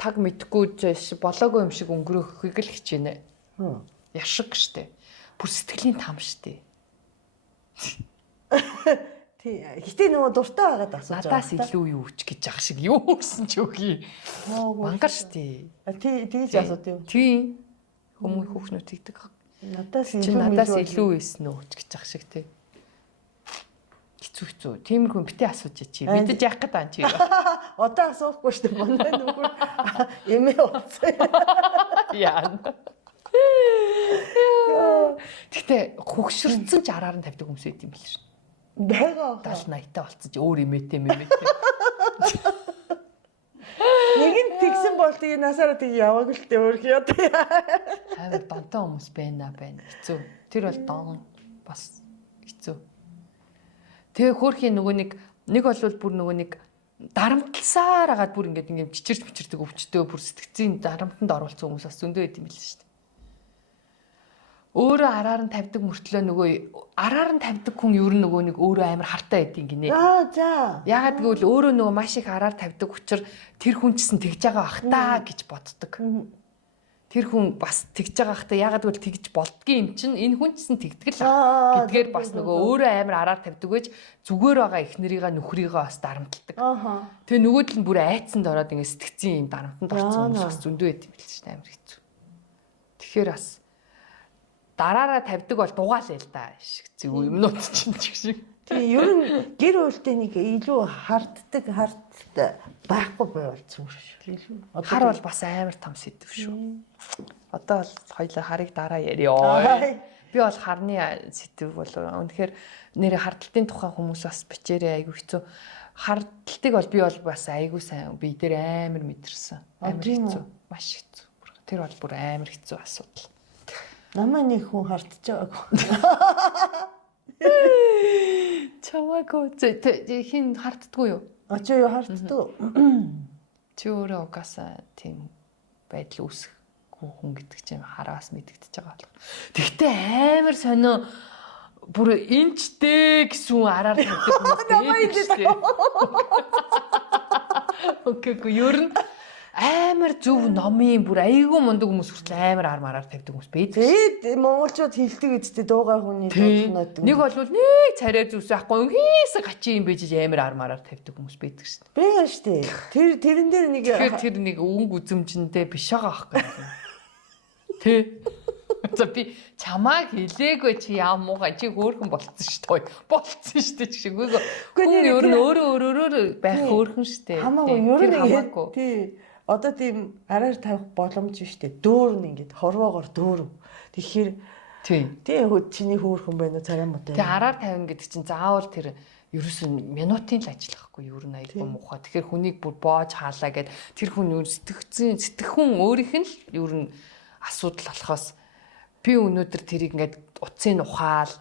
таг мэдхгүй болоогүй юм шиг өнгөрөхийг л хичээнэ. Яшиг штэ. Бүр сэтгэлийн там штэ. Тий. Гэтэ нөгөө дуртай байгаад асууж байгаа. Надаас илүү юу ч гэж ах шиг юу гэсэн ч үгүй. Мангар штэ. Тий, тэгж асууд юм. Тий. Хүмүүс хүүхнүүд тэгдэг. Надаас илүү байсан үү гэж ах шиг тий. Хэцүү. Тиймэрхүү битээ асууж чи. Мэдэж яах гээд байгаа чи. Одоо асуухгүй шүү дээ. Манай нөхөр эмээ болсон. Яа. Гэтэ хөгшөрцөн ч араар нь тавьдаг хүмүүс байт юм биш үү? Бага 70 80-таа болцсон ч өөр эмээтэй. Нэг нь тэгсэн бол тэгээ насаараа тэгээ яваг л дээ өөр хий одоо. Амар донтой хүмүүс байна. Хэцүү. Тэр бол дон бас хэцүү. Тэгээ хөөрхийн нөгөө нэг болвол бүр нөгөө нэг дарамтласаар агаад бүр ингээд чичирч мичирдэг өвчтөө бүр сэтгцийн дарамтанд оруулсан хүмүүс бас зөндөө байт юм биш үү? Өөрөө араар нь тавьдаг мөртлөө нөгөө араар нь тавьдаг хүн ер нь нөгөө нэг өөрөө амар хартай байдیں۔ Гинэ. За. Ягаад гэвэл өөрөө нөгөө маш их араар тавьдаг учраас тэр хүн ч гэсэн тэгж байгаа бах таа гэж боддог. Тэр хүн бас тэгж байгаа бах таа ягаад гэвэл тэгж болдгийн юм чинь энэ хүн ч гэсэн тэгдэг л гэдгээр бас нөгөө өөрөө амар араар тавьдаг байж зүгээр байгаа эхнэрийгээ нөхрийгээ бас дарамтлагдаг. Тэгээ нөгөөдөл нь бүр айцсанд ороод ингэ сэтгцийн юм дарамтанд орсон хүмүүс бас зөндөө байт юм биш үү? Амар хэцүү. Тэгэхээр бас дараараа тавьдаг бол дугаалээ л да шиг зүг юмнууд чинь ч шиг. Тэгээ ер нь гэр бүлтэй нэг илүү харддаг байхгүй болсон шүү. Хар бол бас амар том сэдв шүү. Одоо бол хоёлаа харыг дараа яриа. Би бол харны сэдв бол үнэхээр нэр хардталтын тухай хүмүүс бас бичээрэй айгу хэцүү. Хардталтыг бол би бол бас айгу сайн би дээр амар мэдэрсэн. Амар хэцүү. Маш хэцүү. Тэр бол бүр амар хэцүү асуудал. Намаа нэг хүн хардж байгаагүй. Чамаагүй хин харддаггүй юу? Очоо юу харддаг? Чи өөрөө угаасаа тийм байдал үүсэхгүй хүн гэдэг чинь хараас мэдэгдэж байгаа болох. Тэгтээ амар сонио бүр инчтэй гэсэн араар тавьдаг хүмүүс дээ. Окей, ер нь амар зөв номын бүр айгүй мундаг хүмүүс хүртэл амар армаараар тавьдаг хүмүүс байдаг. Тэгээд монголчууд хэлдэг эцтэй дуугай хүний дууднаад. Нэг болвол нэг царай зүсэхгүй хийсэн гачин юм байж амар армаараар тавьдаг хүмүүс байдаг шүү дээ. Бага шүү дээ. Тэрэн дээр нэг тэр нэг өнгө үзэмжиндээ биш байгаа байхгүй. Тэ. За би чамааг хэлээгүй чи яам муугаа чи хөөрхөн болцсон шүү дээ. Болцсон шүү дээ чи үгүй. Хүн ер нь өөрөө байх хөөрхөн шүү дээ. Хамаагүй ер нь тий. Одоо тийм араар тавих боломж биш үү? Дөөрн ингээд хорвоогоор дөөрөв. Тэгэхээр тий чиний хөөрхөн байна уу царай муутай. Тэгээ араар тавина гэдэг чинь заавал тэр ерөөс нь минутын л ажиллахгүй ер нь айгүй муухай. Тэгэхээр хүнийг бүр боож хаалаа гэд тэр хүн ер сэтгэхүн өөрийнх нь л ер нь асуудал болохоос би өнөөдөр тэрийг ингээд утсыг ухаал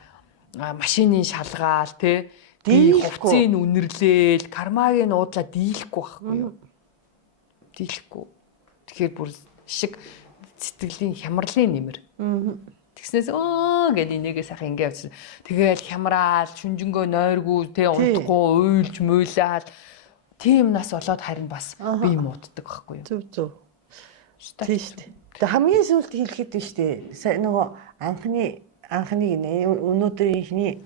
машины шалгаал тий хувцсыг үнэрлээл кармааг нь уудлаа дийлэхгүй байхгүй юу? Дийлэхгүй. Тэгэхээр бүр шиг сэтгэлийн хямралын нэмэр. Тэгснээс гэд энийгээ сайхан ингээ явчихсан. Тэгээл хямраал, шүнжэнгөө нойргүй, тэ унтахгүй, уйлж муйлаад тийм нас болоод харин бас би мууддаг байхгүй юу? Зөв. Тийм шүү дээ. Тэгээ хамгийн сүүлд хэлэхэд нь шүү дээ. Сая нөгөө анхны гинэ өнөөдрийн ихний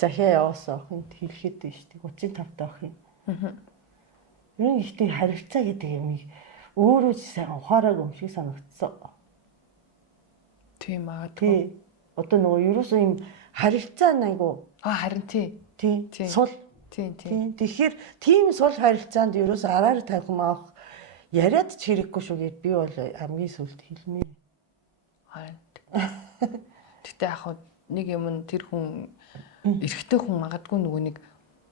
захиа явуулсан охинд хэлэхэд нь шүү дээ. 35 дахь охин. Юу ихтэй харилцаа гэдэг юм өөрөө ч сайн ухаараг юм шиг санагдсан. Тийм аа. Одоо нөгөө ерөөсөө юм харилцаа найгуу. Харин тий. Сул. Тийм. Тэгэхээр тийм сул харилцаанд ерөөсөө араар тавих маах яриад ч хэрэггүй шүү гэд би бол хамгийн сүлд хэлмээ. Харин. Тэгтээ яг нэг юм тэр хүн эрэгтэй хүн магадгүй нөгөө нэг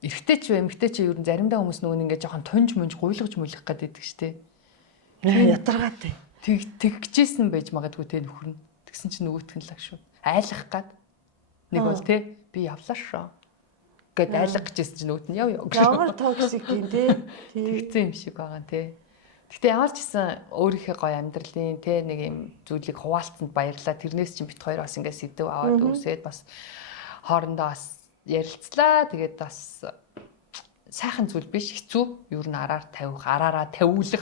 эрэгтэй ч эмэгтэй ч ер нь заримдаа хүмүүс нөгөө ингээ жоохон тунж мунж гуйлгаж мөлих гэдэг штеп. Ядаргаатай. Тэгжсэн байж магадгүй те нөхөр нь. Тэгсэн чинь нөгөөх нь л шүү. Айлах гад. Нэг бол те би явлаа шүү. Гэт айлах гэжсэн чинь нөгөөт нь яв. Ямар токсик юм те. Тэгсэн юм шиг байгаа те. Гэтэ ямар ч гэсэн өөрийнхөө гоё амьдралын те нэг юм зүйлийг хуваалцсанд баярлалаа. Тэрнээс чинь бит хоёр бас ингээ сэдв аваад үсээд бас хоорондоо бас ярилцлаа. Тэгээд бас сайхан зүйл биш, хэцүү. Юу н араараа тавиулах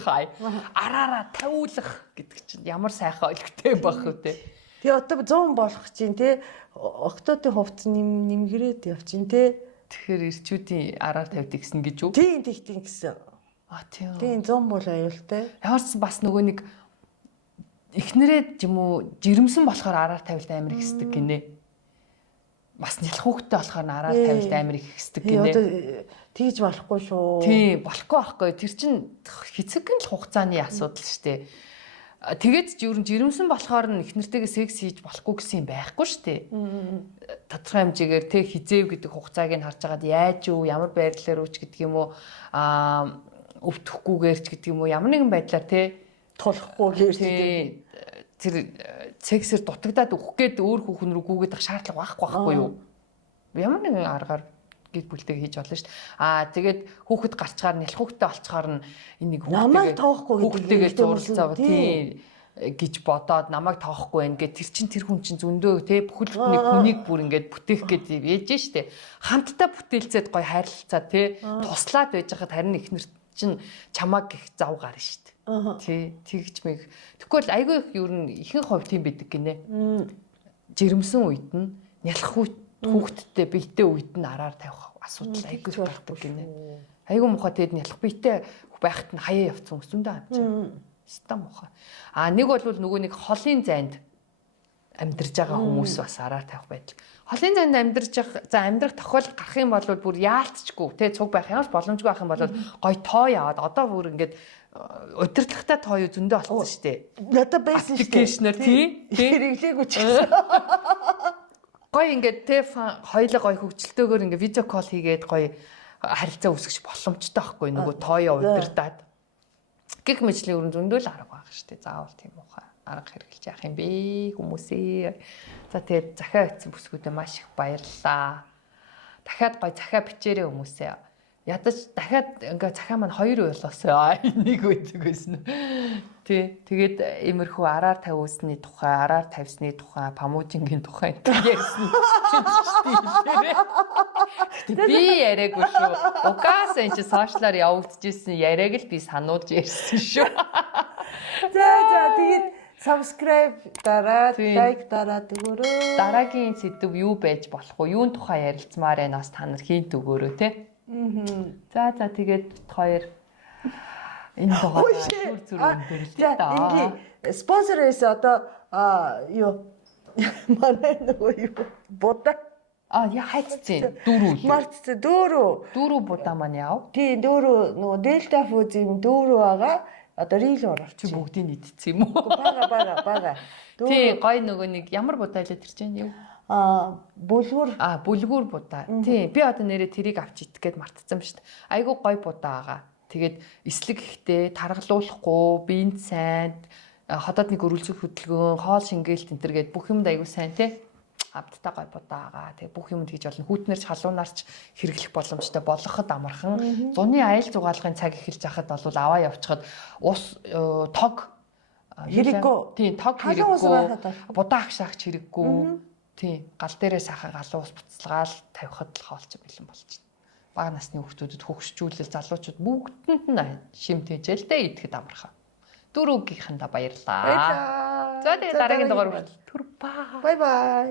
гэдэг чинь ямар сайхан өлегтэй байх вэ те. Тэгээ одоо 100 болох чинь те. Октодын хувцас нэмгэрээд явчин те. Тэгэхээр ирчүүдийн араар тавьдаг гэсэн гэж үү? Тийм гэсэн. Тийм. Тийм 100 бол аюултай. Ямар ч бас нөгөө нэг эхнэрээ ч юм уу жирэмсэн болохоор араар тавилт амар их хэсдэг гинэ. Бас нялх хүүхдтэй болохоор араар тавилт амар их хэсдэг гинэ. Одоо тэгж болохгүй шүү. Тийм, болохгүй байхгүй. Тэр чинь хэцэгэн л хугацааны асуудал шүү дээ. Тэгээд ч ер нь жирэмсэн болохоор нь эхнэртэйгээ секс хийж болохгүй гэсэн юм байхгүй шүү дээ. Тодорхой хэмжээгээр тэг хизээв гэдэг хугацааг нь харж агаад яаж юу, ямар байдлаар үүч гэдэг юм уу, өвдөхгүйгээр ч гэдэг юм уу, ямар нэгэн байдлаар тулахгүйгээр тэр сексээр дутагдаад өгөх гээд өөр хүүхэн рүү гүгээд ах шаардлага байхгүй юу? Ямар нэгэн аргаар гид бүлтэйг хийж болно шүү дээ. Тэгээд хүүхэд гарчгаар нялх хүүхдтэй олцохоор нь энийг хүүхдтэйгээ зурлцаа тийм гэж бодоод намайг тоохгүй байх гэд тэр тэр хүн чинь зөндөө бүхэл бүтний хүнийг бүр ингээд бүтээх гээд ээж штэ. Хамтдаа бүтээлцээд гоё хайрлалцаа туслаад байж хахад харин ихнэр чинь чамааг гих зав гарна штэ. Тэгж мэг. Тэгвэл айгүй их юу н ихэнх хувь тийм байдаг гинэ. Жирэмсэн үед нь нялх хүүхдтэй биетэй үед нь араар тавих асуудал айгүй байдаг гинэ. Айгүй муухай тэгэд нялх биетэй байхад нь хаяа явцсан хүмүүс зөндөө амжаа. Стам муухай. Нэг бол нөгөө нэг холын зайд амьдарж байгаа хүмүүс бас араар тавих байдал. Холын зайд амьдрах тохиолдол гарах юм бол бүр яалтчгүй цуг байх юмш боломжгүй байх юм бол гой тоо яваад одоо бүр ингээд удирдлагатай тоо юу зөндөө болсон шүү дээ. Надад байсан шүү дээ. Аппликейшнээр хэрэглээгүй ч гэсэн. Гой ингээд хоёлоо гой хөвгчлөлтөөр ингээд видео кол хийгээд гой харилцаа үүсгэж боломжтой байхгүй нөгөө тооёо удирдаад. Гэх мэтлээ өрн зөндөө л арга байгаа шүү дээ. Заавал тийм ухаа арга хэрэгжилж яах юм бэ хүмүүсээ. За тэгээд захиа бичсэн бүсгүүдэд маш их баярлалаа. Дахиад гой захиа бичээрэй хүмүүсээ. Ядаж дахиад ингээ захиа маань 2 уйлаасаа нэг үйдэг байсан. Тэгээд иймэрхүү араар тавьсны тухай, араар тавьсны тухай, памужингийн тухай ярьсан. Би яриаггүй шүү. Угаасаа энэ сошиалаар явагдчихсэн яриаг л би сануулж ярьсан шүү. За тэгээд subscribe дараад, like дараад өгөөрэй. Дараагийн сэдв юу байж болох вэ? Юун тухай ярилцмаар байна бас та нар хийнт өгөөрэй те. За тэгээд хоёр энэ тухай зүр өндөрлөө та. Ингээ спонсорээс одоо юу манай нөгөө юу бода яа хайцсан дөрөв. Мартцээ дөрөв будаа маань яв. Тийм дөрөв нөгөө Delta Foods-ийн дөрөв байгаа. Одоо рил оролч чи бүгдийг нийтцсэн юм уу? Бага. Тийм гой нөгөө нэг ямар будаа илээ тэр чинь юу? Бүлгүр будаа. Тийм би одоо нэрээ тэрийг авч идэх гээд мартцсан ба шүү дээ. Айгуу гой будаа байгаа. Тэгээд эслэг ихтэй таргалуулахгүй, биенд сайн, хотоодны гөрүүлзэх хөдөлгөөн, хоол шингээлт энтер гээд бүх юмд айгуу сайн те. Авдтай гой будаа байгаа. Тэгээд бүх юмд хийж болно. Хүүтнэрч халуунаарч хэрэглэх боломжтой болгоход амархан. Зуны аял зугаалгын цаг эхэлж хахад бол аваа явчихад ус тог Хэрэггүй. Тийм, тог Халуун ус хэрэггүй. байхад бол. Будаа агшаагч хэрэггүй. Тийм, гал дээрээ сайхан галуу ус буцалгаал тавихад л хоолч бэлэн болчихно. Бага насны хүүхдүүдэд хөгшчүүлэл залуучууд бүгдэнд нь шим тэжээлтэй идэхэд амархан. Дөрөвгийнхэнда баярлаа. Баярлаа. За тэгээ дараагийн дугаар хүртэл түр баа. Бай бай.